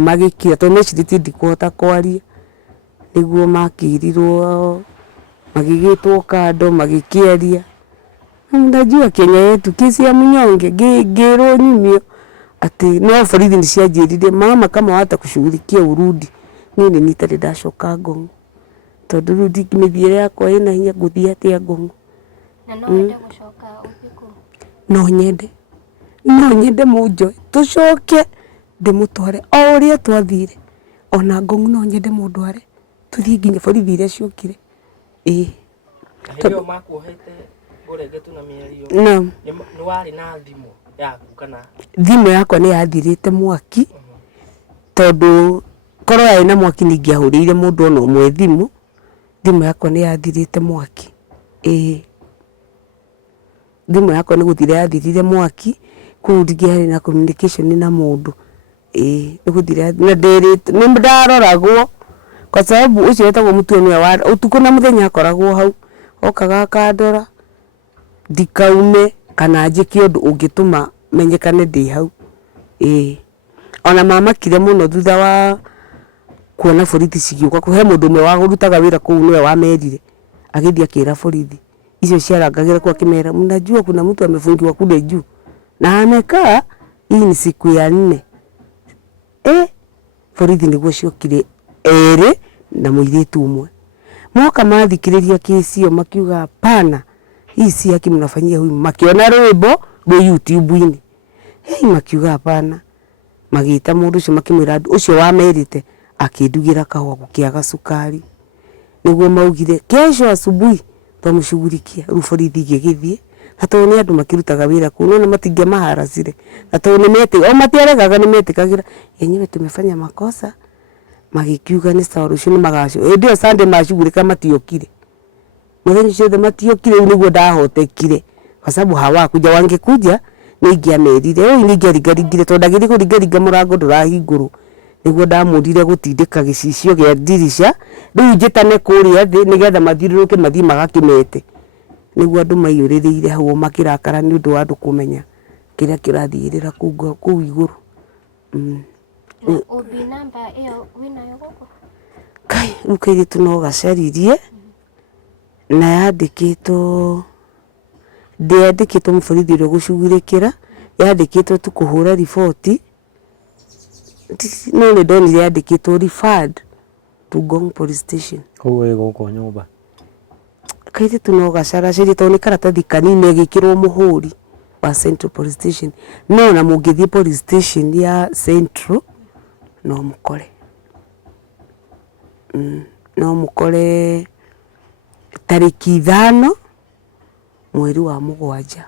magikira to meciriti ndikuhota kwaria niguo makirirwo magigitwo kando magikiaria ndajua Kenya yetu kesi ya mnyonge ngero nyumio ati no borithi ni cianjirire mama kama hata kushughulikia urudi nini nitari ndacoka Ngong'u tondu rudi mithiire yakwa ina hinya nguthia atia Ngong'u na no wende gucoka uthiko no nyende munjo tucoke ndimutware o uria twathire ona Ngong'u no nyende mundu are tuthie nginya borithi iria ciokire ndio makuhete uregetu na mĩario ni wari na thimu yaku kana thimu yakwa ni yathirite mwaki tondu korwo ya ina mwaki ningiahurire mundu ona umwe thimu yakwa ni yathirite mwaki thimu yakwa ni guthire yathirire mwaki kundigiari na communication na mundu ni guthire na ndirite ni ndaroragwo kwa sababu ucio etagwo Mutuoni wa utuko na muthenya akoragwo hau okaga akandora ndikaume kana njiki undu ungituma menyekane ndi hau ona mama kire muno thutha wa kuona borithi cigiuka kuhe mundu mwe wa gurutaga wira kuu niwe wamerire agithia kira borithi icio ciarangagira kwa kimera mnajua kuna mtu amefungiwa kule juu na amekaa hii ni siku ya 4 borithi niguo ciokire ere na muiritu umwe moka mathikiriria kesi iyo makiuga hapana hii si haki mnafanyia huyu makiona rwimbo rwa YouTube-ini makiuga hapana magita mundu ucio makimwira ucio wamerite akindugira kahwa gukiaga sukari niguo maugire kesho asubuhi tumushughulikia borithi gigithie na tone andu makirutaga wira kuno na matingia maharacire na tone mete o matiaregaga ni metikagira yenyewe tumefanya makosa magikiuga ni sawa rucio ni magacio ndio Sunday mashughulika matiokire muthenya ucio matiokire niguo ndahotekire kwa sababu hawakuja wangekuja ningiamerire ningiarigarigire tondu ndagiri kurigaringa murango ndurahinguru niguo ndamurire gutindika gicicio gia dirisha riu njitane kuria thi nigetha mathiruruke mathii magakimete niguo andu maiyurireire hau makirakara ni undu wa andu kumenya kiria kirathirira kuu iguru ubi namba iyo winayo guku kai rukaire tuno gacaririe na yandikitwo ndiandikitwo muborithi uria gucugurikira yandikitwo tukuhura riboti no ni ndonire yandikitwo referred to Ngong police station kuwe guko nyumba kaire tuno gacaraciri to ni karatathi kanini gikirwo muhuri wa Central police station no na mungithie police station ya Central no mukore tariki 5 mweri wa 7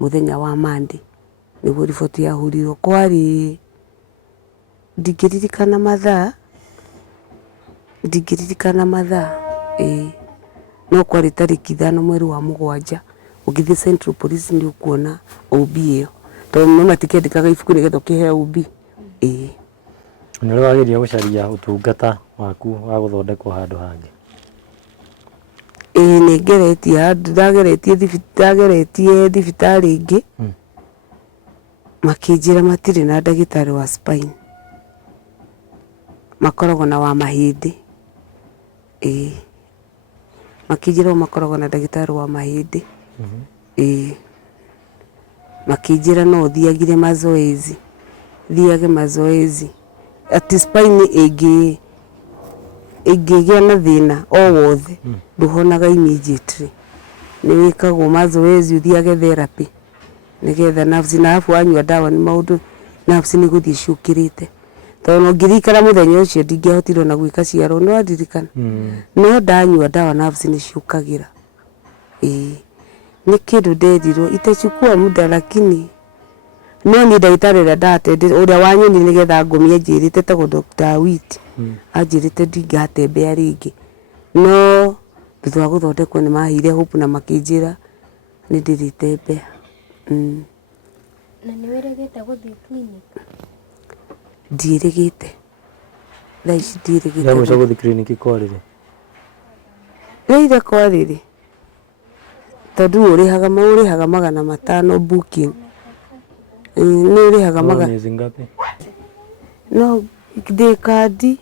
muthenya wa Monday niguo riboti yahurirwo kwari ndikiririkana mathaa ndingĩririkana mathaa no kwarĩ tarĩki 5 mweri wa 7 ũgĩthiĩ Central Police nĩ ũkuona OB ĩyo tondũ matikĩandĩkaga ibuku nĩgetha ũkĩheo OB. Nĩ rĩo wageria gũcaria ũtungata waku wa gũthondekwo handũ hangĩ? Nĩ ngeretie handũ, ndageretie thibitarĩ ingĩ makĩnjĩra matirĩ na ndagĩtarĩ wa spine, makoragwo na wa mahĩndĩ. Makĩnjĩra makoragwo na ndagĩtarĩ wa mahĩndĩ. Makĩnjĩra no thiagire mazoezi, thiage mazoezi ati spine ĩngĩgĩa na thĩna o wothe ndũhonaga immediately, nĩ wĩkagwo mazoezi, ũthiage therapy nĩgetha nerves, na arabu wanyua ndawa nĩ maũndũ nerves nĩ gũthiĩ ciũkĩrĩte. Tondũ ngĩririkana mũthenya ũcio ndingĩahotire na gwĩka ciaro, nĩ waririkana? No ndanyua ndawa nerves nĩ ciũkagĩra. Nĩ kĩndũ nderirwo itachukua muda, lakini no niĩ ndagĩtarĩ ũrĩa ndatendete ũrĩa wanyoni nĩgetha ngũmie anjĩrĩte tagwo Dr. Witi anjĩrĩte ndingatembea rĩngĩ, no thutha wa gũthondekwo nĩ maheire hope na makĩnjĩra nĩ ndĩrĩtembea. Na nĩ wĩrĩgĩte gũthiĩ clinic? Ndiĩrĩgĩte, thaa ici ndiĩrĩgĩte. Ya mũico gũthiĩ clinic kwarĩrĩ? Rĩire kwarĩrĩ tondũ ũrĩhaga 500 booking. Nĩ ũrĩhaga miezi ngapi? No ndĩ kandi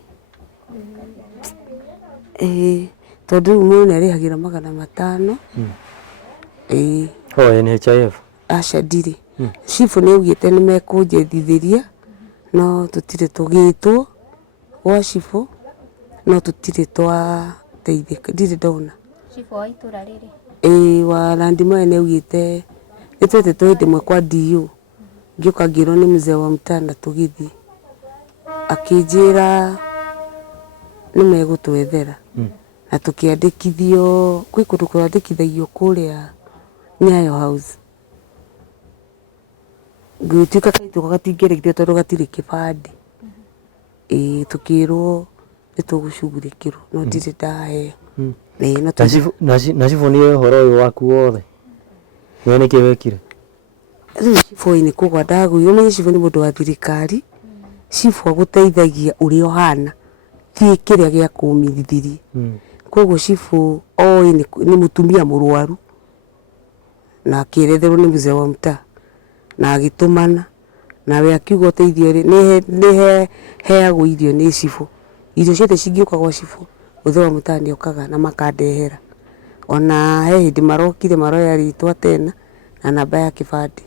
tondũ mũndũ nĩ arĩhagĩra 500. NHIF? Aca ndirĩ. Cibũ nĩ augĩte nĩ mekũnjethithĩria no tũtirĩ tũgĩtwo gwa cibũ, no tũtirĩ twateithĩka, ndirĩ ndona. Cibũ wa itũra rĩrĩ? Wa Landmine nĩ augĩte nĩ twetĩtwo hĩndĩ ĩmwe kwa DO, ngĩũka ngĩrwo nĩ mzee wa mtaa na tũgĩthiĩ, akĩnjĩra nĩ megũtwethera na tũkĩandĩkithio, kwĩ kũndũ kwandĩkithagio kũrĩa Nyayo House. Ngĩtuĩka kaitũ gatingĩrĩkithio tondũ gatirĩ kĩbandĩ. Tũkĩrwo nĩ tũgũcugurĩkĩrwo no ndirĩ ndaheo. Na cibũ nĩ ũhoro ũyũ waku wothe? Nĩ nĩkĩ wekire? Rĩu cibũ nĩ kũgwa ndagũire, ũmenye cibũ nĩ mũndũ wa thirikari, cibũ agũteithagia ũrĩa ũhana ti kĩrĩa gĩa kũũmithithirie. Koguo cibũ nĩ mũtumia mũrwaru na akĩeretherwo nĩ mzee wa mtaa na agĩtũmana nawe akiuga ũteithio nĩ heagwo irio nĩ cibũ. Irio ciothe cingĩũka gwa cibũ mzee wa mtaa nĩ okaga na makandehera. Ona he hĩndĩ marokire maroya rĩtwa tena na namba ya kĩbandĩ,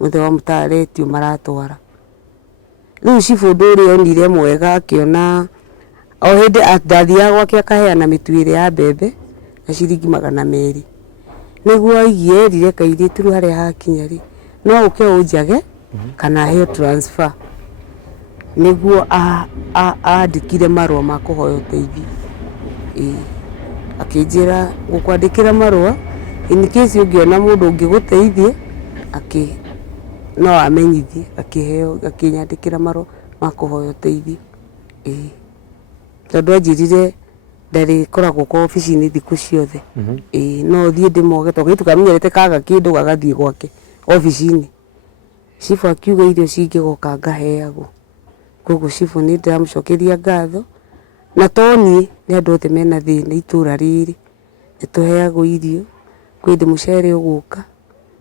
mzee wa mtaa aretio maratwara. Rĩu cibũ ũndũ ũrĩa onire mwega akĩona o hĩndĩ ndathiaga gwake akaheana mĩtu 2 ya mbembe na ciringi 200. Nĩguo aigĩrire kairĩtu rĩu harĩa hakinya rĩ no ũke ũnjage kana heo transfer. Nĩguo andĩkire marũa ma kũhoya ũteithio. Akĩnjĩra gũkwandĩkĩra marũa in case ũngĩona mũndũ ũngĩgũteithia no amenyithie, akĩnyandĩkĩra marũa ma kũhoya ũteithio. Tondũ anjĩrire ndarĩkoragwo kwa obici-inĩ thikũ ciothe. No thiĩ ndĩmoge tondũ gaitu kamenyerete kaga kĩndũ gagathiĩ gwake obici-inĩ. Cibũ akiuga irio cingĩgoka ngaheagwo. Koguo cibũ nĩ ndĩramũcokeria ngatho na to niĩ, nĩ andũ othe mena thĩna itũra rĩrĩ nĩ tũheagwo irio. Kwĩ hĩndĩ mũcere ũgũka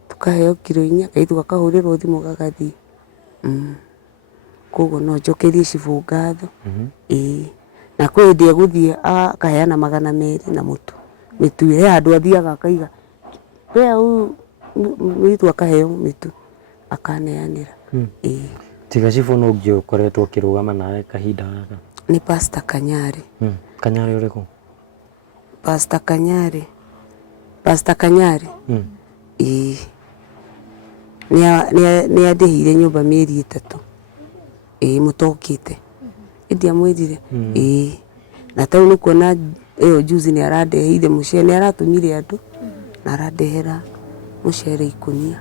tũkaheo kiro 4, gaitu gakahũrĩrwo thimũ gagathiĩ. Koguo no njokerie cibũ ngatho. Na kwĩ hĩndĩ egũthiĩ akaheana 200 na mũtu. Mĩtu he handũ athiaga akaiga rĩu mĩtu akaheo mĩtu akaneanĩra. Tiga cibũ no ũngĩkoretwo ũkĩrũgama nawe kahinda gaka? Nĩ Pastor Kanyari. Kanyari ũrĩkũ? Pastor Kanyari. Pastor Kanyari nĩ andĩhire nyũmba mĩeri 3 mũtokĩte. Ndiamwĩrire na tau nĩ kuona ĩyo juzi nĩ arandeheire mũcere, nĩ aratũmire andũ na arandehera mũcere ikũnia.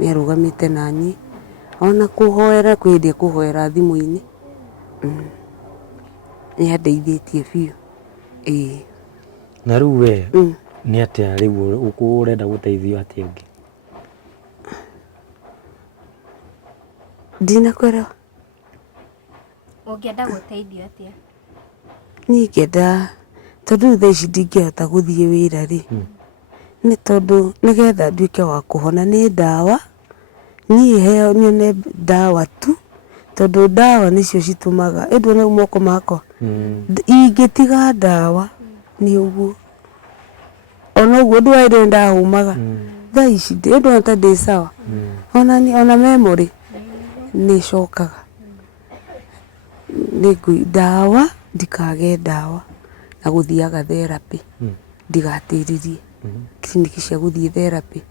Nĩ arũgamĩte na niĩ ona kũhoera, kwĩ hĩndĩ ekũhoera thimũ-inĩ. nĩ andeithĩtie biũ. Na rĩu we nĩ atĩa rĩu ũrenda gũteithio atĩa ũngĩ? Ndinakwĩra. Ũngĩenda gũteithio atĩa? Niĩ ingĩenda, tondũ thaa ici ndingĩhota gũthiĩ wĩra rĩ, nĩ tondũ nĩgetha nduĩke wa kũhona nĩ ndawa, niĩ heo nyone ndawa tu, tondũ ndawa nĩcio citũmaga ĩndwo nĩ moko makwa ingĩtiga ndawa nĩ ũguo. Ona ũguo ndwaĩrĩ ndahũmaga thaa ici ĩndwo ta ndĩ sawa, ona memory nĩ cokaga. Ndawa ndikage ndawa na gũthiaga therapy, ndigatĩrĩrie kiriniki cia gũthiĩ therapy.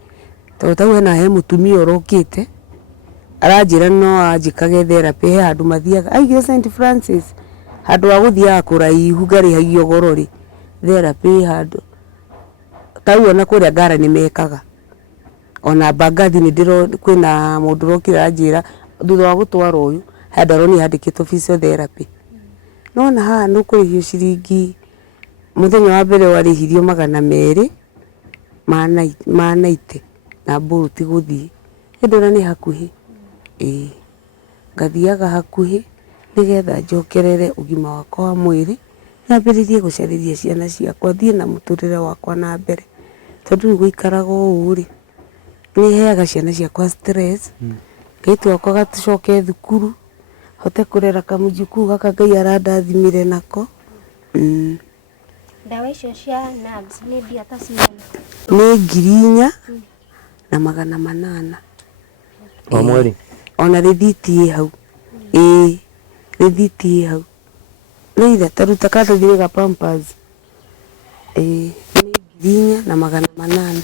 Tondũ tau hena he mũtumia ũrokĩte aranjĩra no anjĩkage therapy, he handũ mathiaga aigire St Francis, handũ ha gũthiaga kũraihu ngarĩhagio goro rĩ, therapy handũ tau. Ona kũrĩa Ngara nĩ mekaga, ona Mbagathi kwĩna mũndũ ũrokire aranjĩra thutha wa gũtwara ũyũ handũ aronio handĩkĩtwo physiotherapy. Nona haha nĩ ũkũrĩhio ciringi, mũthenya wa mbere warĩhirio 200 ma naite na Bolt gũthiĩ, ĩndĩ ona nĩ hakuhĩ. Ngathiaga hakuhĩ nĩgetha njokerere ũgima wakwa wa mwĩrĩ, nyambĩrĩrie gũcarĩria ciana ciakwa, thiĩ na mũtũrĩre wakwa na mbere. Tondũ rĩu gũikaraga ũũ rĩ, nĩ heaga ciana ciakwa stress, kairĩtu gakwa gaticoke thukuru, hote kũrera kamũjukuu gaka Ngai arandathimire nako. Ndawa icio cia nerves nĩ mbia ta cigana? Nĩ 4,800 o mweri. Ona rĩthiti ĩ hau, rĩthiti ĩ hau. Nĩ ira taruta karatathi ga Pampers, nĩ 4,800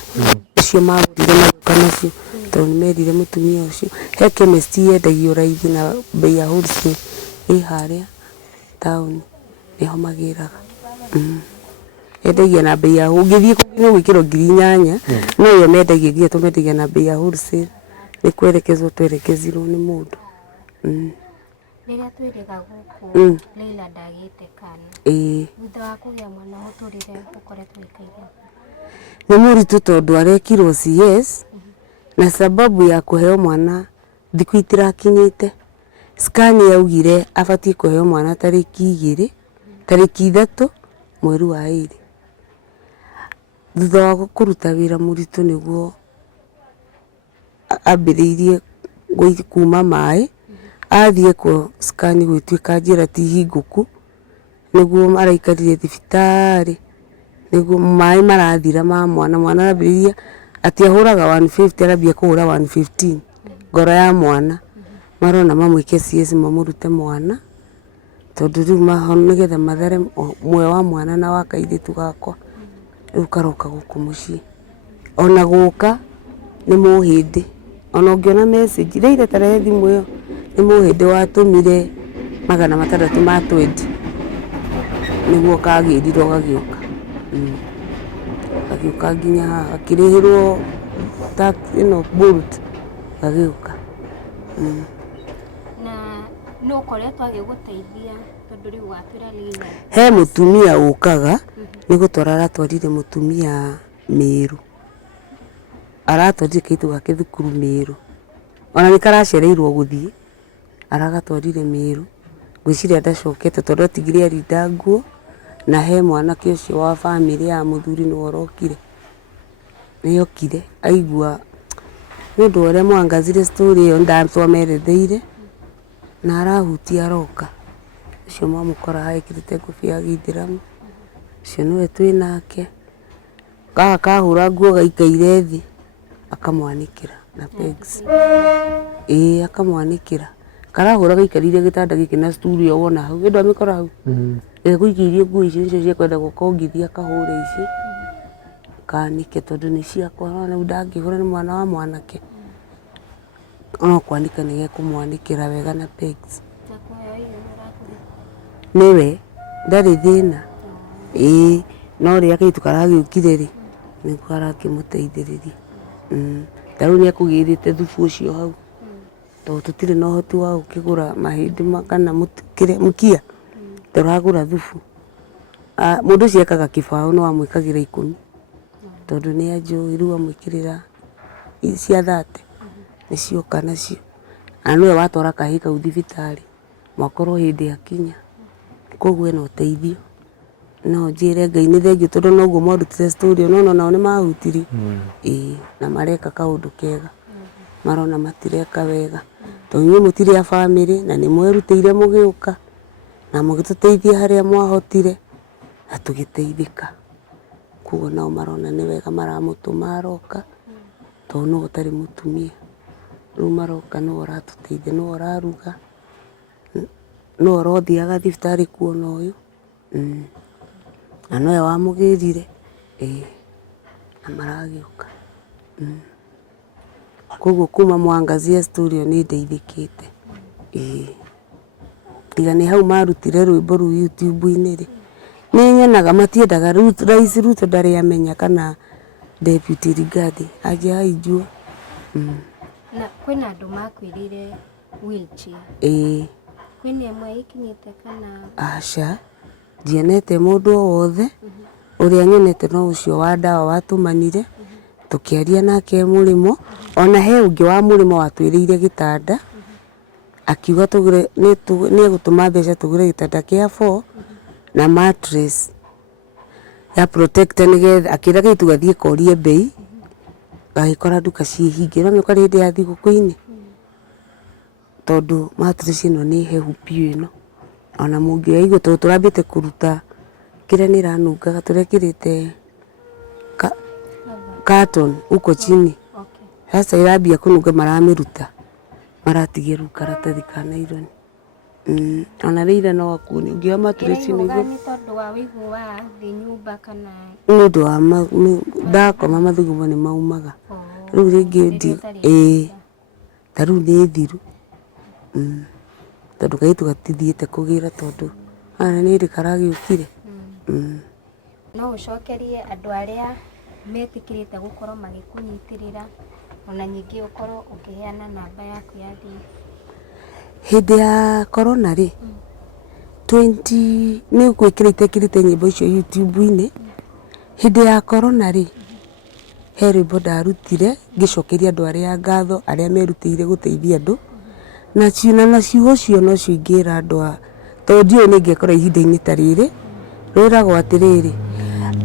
icio magũrire magĩũka nacio, tondũ nĩ merire mũtumia ũcio. He chemist yendagio raithi na bei ya wholesale ĩ harĩa taũni, nĩho magĩraga. Endagia na bei ya ũngĩthiĩ kũngĩ gwĩkĩrwo 8,000, no yo mendagia nginya tũmendagia na bei ya wholesale. Nĩ kwerekezwo twerekezirwo nĩ mũndũ. Rĩrĩa twĩrĩga gũkũ Leila ndagĩte kana, thutha wa kũgĩa mwana mũtũrĩre ũkoretwo wĩkaire? Nĩ mũritũ tondũ arekirwo CS na sababu ya kũheo mwana thikũ itirakinyĩte. Scan yaugire abatiĩ kũheo mwana tarĩki 3 mweri wa 2. Thutha wa kũruta wĩra mũritũ nĩguo ambĩrĩirie kuma maĩ, athiĩ kwa scan gwĩtuĩka njĩra ti hingũku, nĩguo araikarire thibitarĩ, nĩguo maĩ marathira ma mwana arambĩrĩirie atĩ ahũraga 150 arambia kũhũra 115 ngoro ya mwana. Marona mamwĩke CS mamũrute mwana, tondũ rĩu nĩgetha mathere muoyo wa mwana na wa kairĩtu gakwa, rĩu karoka gũkũ mũciĩ. Ona gũka nĩ mũhĩndĩ, ona ũngĩona message Leila tarehe thimũ ĩyo, nĩ mũhĩndĩ watũmire 620 nĩguo kagĩrirwo gagĩũka. Gagĩũka nginya haha gakĩrĩhĩrwo Bolt gagĩũka. Na nĩ ũkoretwo agĩgũteithia tondũ rĩu watwĩra Leila? He mũtumia ũkaga, nĩ gũtwara aratwarire mũtumia Mĩrũ, aratwarire kairĩtu gake thukuru Mĩrũ, ona nĩ karacereirwo gũthiĩ, aragatwarire Mĩrũ. Ngwĩciria ndacokete tondũ atigire arinda nguo, na he mwanake ũcio wa bamĩrĩ ya mũthuri nĩwe ũrokire. Nĩokire aigua nĩ ũndũ ũrĩa mwangazire story ĩyo ndatwameretheire, na arahutia aroka. Ũcio mwamũkora ekĩrĩte ngũbia ya Gĩithĩramu, ũcio nĩwe twĩ nake. Gaka kahũra nguo gaikaire thĩ, akamwanĩkĩra na pegs. Akamwanĩkĩra. Karahũra gaikarire gĩtanda gĩkĩ na stool ĩyo wona hau, ĩndũ amĩkora hau. Gũikĩirie nguo icio nĩcio ciakwenda gũkongithia kahũre ici, kanĩke tondũ nĩ ciakwa, na rĩu ndangĩhũra nĩ mwana wa mwanake. Ona kwanĩka nĩ gekũmwanĩkĩra wega na pegs. Nĩwe, ndarĩ thĩna. No rĩrĩa kairĩtu karagĩũkire rĩ, nĩguo karakĩmũteithĩrĩria. Tarĩu nĩ ekũgĩrĩte thubu ũcio hau, tondũ tũtirĩ na ũhoti wa gũkĩgũra mahĩndĩ kana mũkia. turagura thubu mundu ciekaga kibao no amwikagira 10 tondu ni anjui riu amwikirira cia 30 nicio nacio anu watwara kahi kau thibitari mwakorwo hindi akinya koguo ena uteithio no njire Ngai ni thengio tondu noguo mwandutire story no nao ni mahutirio na mareka kaundu kega marona matireka wega tondu mutire a family na ni mwerutire mugiuka na mugituteithia haria mwahotire na tugiteithika koguo nao marona ni wega maramutuma aroka tondu no utari mutumia riu maroka no uratuteithia no uraruga no urothiaga thibitari kuona uyu na noe wamugirire na maragiuka koguo kuma mwangazia studio ni ndeithikite tiga ni hau marutire rwimbo ru YouTube-ini ri ni nyonaga matiendaga Rais Ruto ndari amenya kana Deputy Rigathi aje aijua na kwina andu makwirire wheelchair kwina imwe ikinyite kana aca ndienete mundu o wothe uria nyonete no ucio wa ndawa watumanire tukiaria nake murimo ona he ungi wa murimo watwiriire gitanda akiuga tugure ni egutuma mbeca tugure gitanda kia 4 na mattress ya protect nigetha akira gaitu gathie korie bei gagikora nduka cihingira ni kari ndi ya thiguku-ini tondu mattress ino ni hehu piu ino ona mungi aigo turambite kuruta kira ni ranungaga turekirite carton uko chini sasa irambia kununga maramiruta maratigiru karatathi kana ironi ona reira no akuni ngia mattress ni go tondu wa wigu wa thi nyumba kana nundu wa ndakoma mathugumo ni maumaga riu ringi ndi taru ni thiru tondu gaitu gatithiite kugira tondu ana ni rikaragiukire no ucokerie andu aria metikirite gukorwo magikunyitirira ona nyingi ukorwo ukiheana namba yaku ya thimu hindi ya corona ri 20 ni gwikirite nyimbo icio YouTube-ini hindi ya corona ri he rwimbo ndarutire ngicokeria andu aria ngatho aria merutire guteithia andu na ciuna na ciugo cio no cio ingira andu tondu ni ngekora ihinda-ini ta riri rwiragwo atiriri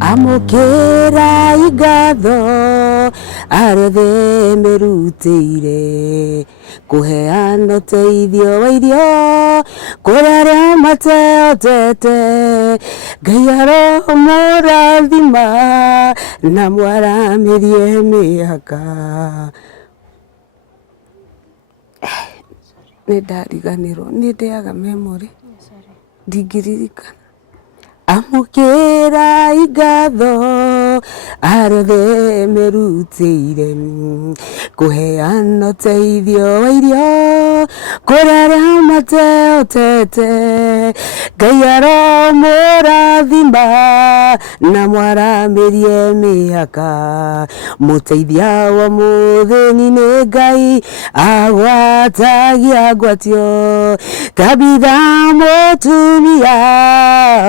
amukira igatho arothe merutire kuheana uteithio wa irio kuri aria mateotete Ngai aromurathima na mwaramirie miaka ni ndariganirwo ni ndiaga memory ndingiririkana amukira igatho arothe merutire kuheana uteithio wa irio kuri aria mateotete Ngai aromurathima na mwaramirie miaka muteithia wa muthini ni Ngai agwatagia ngwatio Tabitha mutumia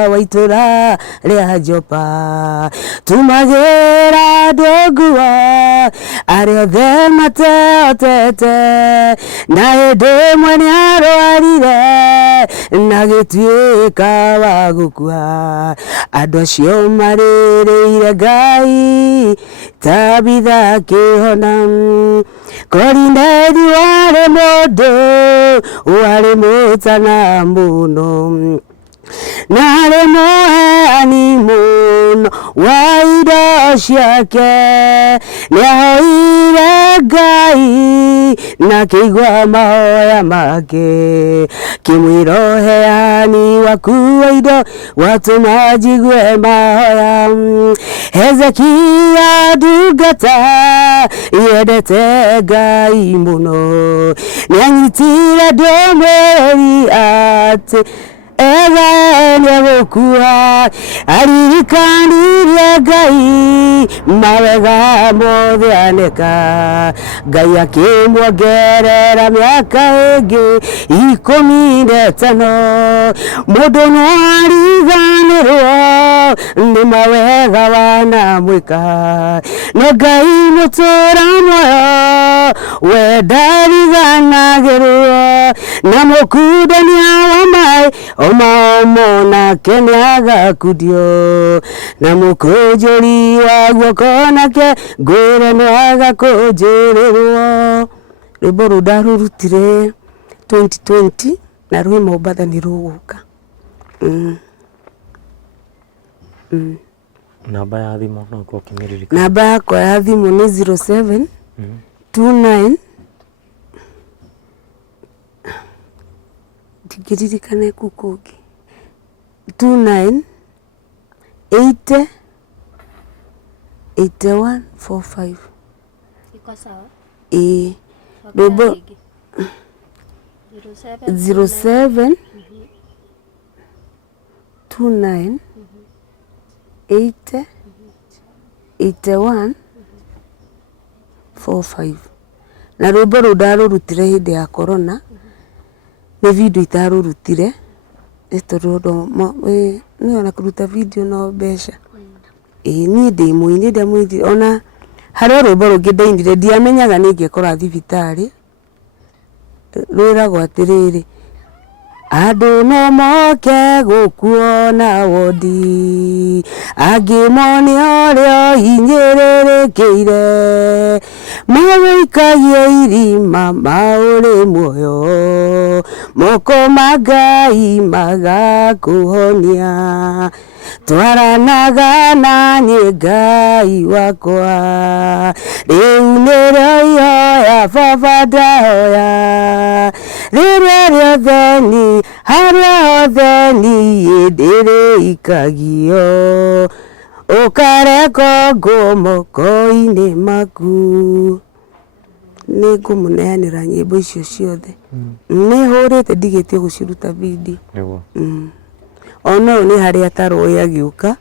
wa itura ria Jopa tumagira ndogua aria othe mateotete na hindi imwe ni arwarire na gituika wa gukua andu acio maririire Ngai Tabitha akihona Korineli wari mundu wari mutana muno nari muheani muno wa indo ciake niahoire Ngai na kĩigua mahoya make kimwĩra ũheani waku wa indo watũma njigue mahoya Hezekia ndungata yendete Ngai mũno nĩanyitire ndũmĩrĩri atĩ ega gukua aririkanire Ngai mawega mothe aneka Ngai akimwongerera miaka ingi 15 mundu no ariganirwo ni mawega wanamwika no Ngai mutura muoyo we ndariganagirwo na mukundania wa mai omo nake niagakundio na mukunjuri wa guoko nake ngwire niagakunjirirwo rwimbo ru ndarurutire 2020 na rwi Mombatha ni ruguka. Namba ya thimu no ko kimiriri. Namba yakwa ya thimu ni 07 29 ndigiririkane kukungi 29 80 8145. Iko sawa? Rwimbo 07 29 80 81 45. Na rwimbo ru ndarurutire hindi ya corona ni video itarurutire itorudo ni ona kuruta video no besha ni ndi ona hari rwimbo rungi ndainire ndiamenyaga ningekora thibitari rwiragwo atiriri andu no moke gukuona wodi angimoni orio hinyiririkiire mawikagie irima mauri muoyo moko magai magakuhonia twaranaga na niĩ Ngai wakwa rĩu nĩrĩo ihoya baba ndahoya rĩrĩa rĩothe ni harĩa hothe niĩ ndĩrĩikagio ũkareko ngũmoko-inĩ maku. Nĩ ngũmũneanĩra nyĩmbo icio ciothe nĩ hũrĩte ndigĩtie gũciruta video ona ni hari atarwo agiuka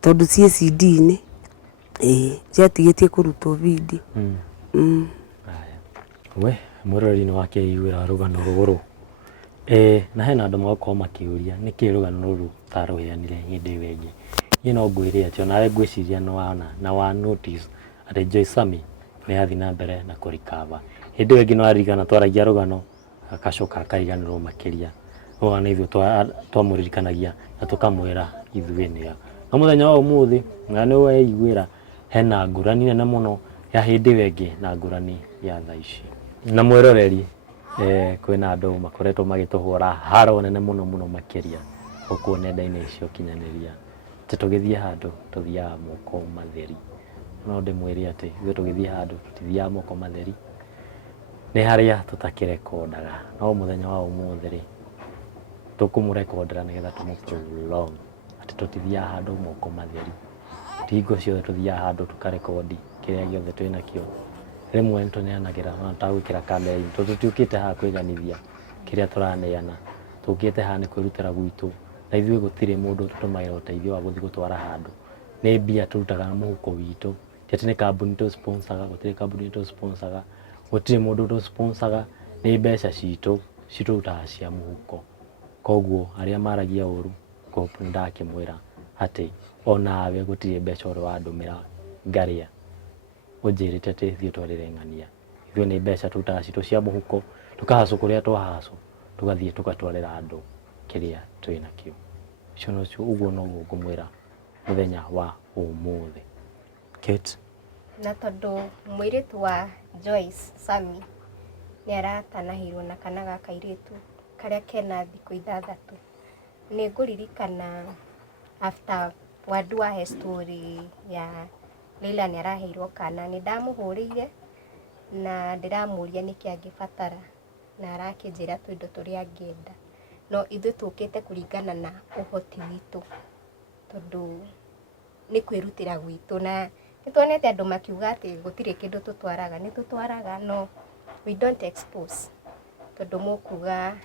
tondu cie CD-inĩ ciatigitie kurutwo video. We murori ni wake iwira rugano ruguru na hena andu magoko makiuria niki rugano ruru taruheanire hindi wengi ni no ngwire atio nawe ngwiciria na wa notice ati Joy Sami ni athi na mbere na kurikava hindi wengi no arigana twaragia rugano akacoka akariganirwo makiria ona ithu twamuririkanagia na tukamwira ithuĩ nĩa no muthenya wa umuthi na ni we igwira hena ngurani nene muno ya hindi wengi na ngurani ya thaa ici na mwiroreri kwina andu makoretwo magituhura haro nene muno makiria guku nenda-inĩ icio kinyanĩria tugithie handu tuthiaga moko matheri no ndimwĩre ati ithuĩ tugithie handu tutithiaga moko matheri ni haria tutakirekondaga no muthenya wa umuthi ri tukumurekondera nigetha tumuprolong ati tutithia handu moko matheri tingo ciothe tuthia handu tukarekondi kiria giothe twinakio rimwe nituneanagira na tagwikira kamera-ini tutiukite ha kwiganithia kiria turaneana tukite ha ni kwirutira gwitu na ithuĩ gutire mundu tutumagira uteithio wa guthi gutwara handu ni mbia turutaga na muhuko witu ati ni kambuni tu sponsaga gutire kambuni tu sponsaga gutire mundu tu sponsaga ni mbeca citu cirutaga cia muhuko. Koguo aria maragia uru ko ndakimwira ati onawe gutire mbeca uri wandumira ngaria unjirite ati thio twarirengania ithuĩ ni mbeca turutaga citu cia muhuko tukahacu kuria twahacu tugathie tukatwarira andu kiria twinakio icio nocio uguo noguo ngumwira muthenya wa umuthi. Kate na tondu mwiritu wa Joyce Sami ni aratanahirwo na kana gaka iritu karia kena thikũ 6 ni nguririkana after wandu wa story ya Leila ni araheirwo kana ni ndamuhuriire na ndiramuria niki angibatara na arakinjira twindo turia angienda no ithuĩ tukite kuringana na uhoti witu tondu ni kwirutira gwitu na nituonete andu makiuga ati gutire kindu tutwaraga ni tutwaraga no we don't expose tondu mukuga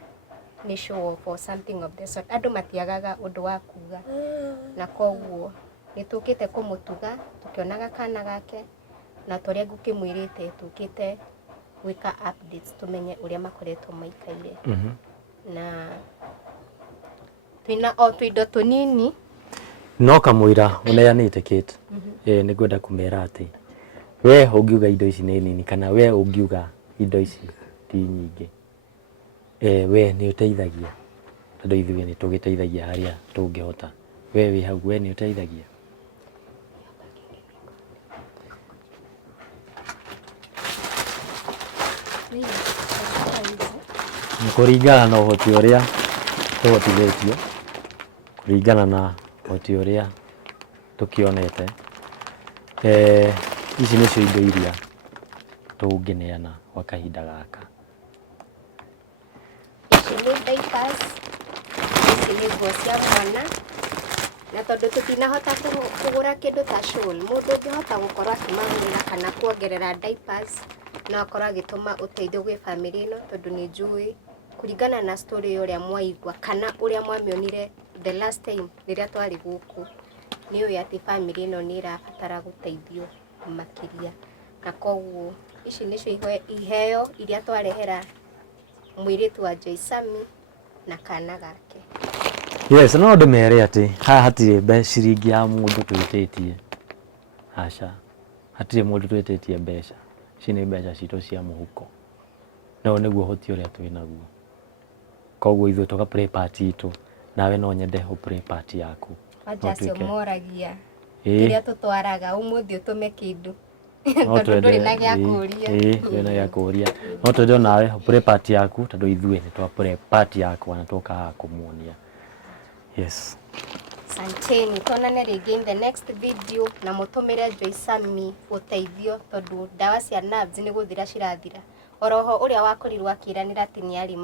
nĩ show off or something of the sort. Andũ matiagaga ũndũ wa kuga, na koguo nĩ tũkĩte kũmũtuga tũkĩonaga kana gake, na tũrĩa ngũkĩmwĩrĩte tũkĩte gwĩka updates tũmenye ũrĩa makoretwo maikaire. Na twĩna o tũindo tũnini no kamũira ũneanĩte Kate. Nĩ ngwenda kũmera atĩ we ũngiuga indo ici nĩ nini kana we ũngiuga indo ici ti nyingĩ, we nĩ ũteithagia tondũ ithuĩ nĩ tũgĩteithagia harĩa tũngĩhota. We wĩ hau, we nĩ ũteithagia. Kũringana na ũhoti ũrĩa tũhotithĩtio, kũringana na ũhoti ũrĩa tũkĩonete, ici nĩcio indo iria tũngĩneana gwa kahinda gaka. ici nĩ diapers, ici nĩ nguo cia mwana, na tondũ tũtinahota kũgũra kĩndũ ta shawl, mũndũ ũngĩhota gũkorwo akĩmagũrĩra kana kuongerera diapers no akorwo agĩtũma ũteithio gwĩ family ĩno, tondũ nĩ njũĩ kũringana na story ũrĩa mwaigua kana ũrĩa mwamĩonire the last time rĩrĩa twarĩ gũkũ, nĩ ũĩ atĩ family ĩno nĩ ĩrabatara gũteithio makĩria, na koguo ici nĩcio iheo iria twarehera mũirĩtu wa Joy Sami na kana gake. Yes, no ndĩmere atĩ haha hatirĩ ciringi ya mũndũ twĩtĩtie. Aca, hatirĩ mũndũ twĩtĩtie mbeca. Ici nĩ mbeca citũ cia mũhuko. No nĩguo ũhoti ũrĩa twĩnaguo. Koguo ithuĩ tũga play part itũ, nawe no nyende play part yaku. Acha acio moragia rĩrĩa tũtwaraga ũmũthĩ ũtũme kĩndũ tondũ ndũrĩ na gĩa kũria. Ndũrĩ na gĩa kũria. No twende nawe play part yaku tondũ ithuĩ nĩ twa play part yaku na tũkaga kũmuonia. Yes. Santeni, tuonane rĩngĩ in the next video na mũtũmĩre Joy Sami ũteithio tondũ ndawa cia nerves nĩ gũthira cirathira. Oroho ũrĩa wakorirwo akĩranĩra atĩ nĩ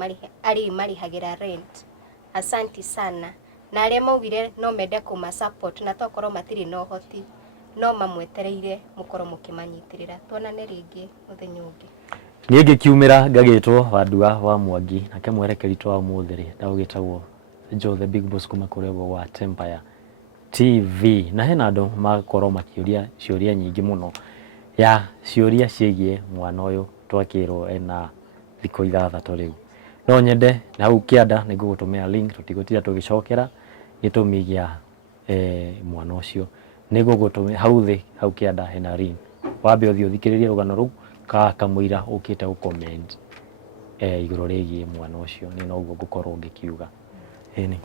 arĩ marĩhagĩra rent. Asanti sana. Na arĩa maugire no mende kũma-support na tokorwo matirĩ na ũhoti no mamwetereire mũkorwo mũkĩmanyitĩrĩra. Tuonane rĩngĩ mũthenya ũngĩ. Niĩ ngĩkiumĩra ngagĩtwo Wandua wa Mwangi, nake mwerekeri twa mũthĩ ndagũgĩtagwo Joe the Big Boss kuma kũrĩa gwa Empire TV. Na hena andũ makorwo makĩũria ciũria nyingĩ mũno ya ciũria ciĩgiĩ mwana ũyũ twakĩrwo ena thikũ 6 rĩu. No nyende na hau kĩanda nĩ ngũgũtũmĩra link tũtigũtira tũgĩcokera gĩtũmi gĩa mwana ũcio. Nĩ ngũgũtũmĩra hau thĩ, hau kĩanda hena link. Wambe ũthiĩ ũthikĩrĩrie rũgano rũu kamũira ũkĩte gũcomment igũrũ rĩgiĩ mwana ũcio. Nĩ noguo ngũkorwo ngĩkiuga. Ĩni.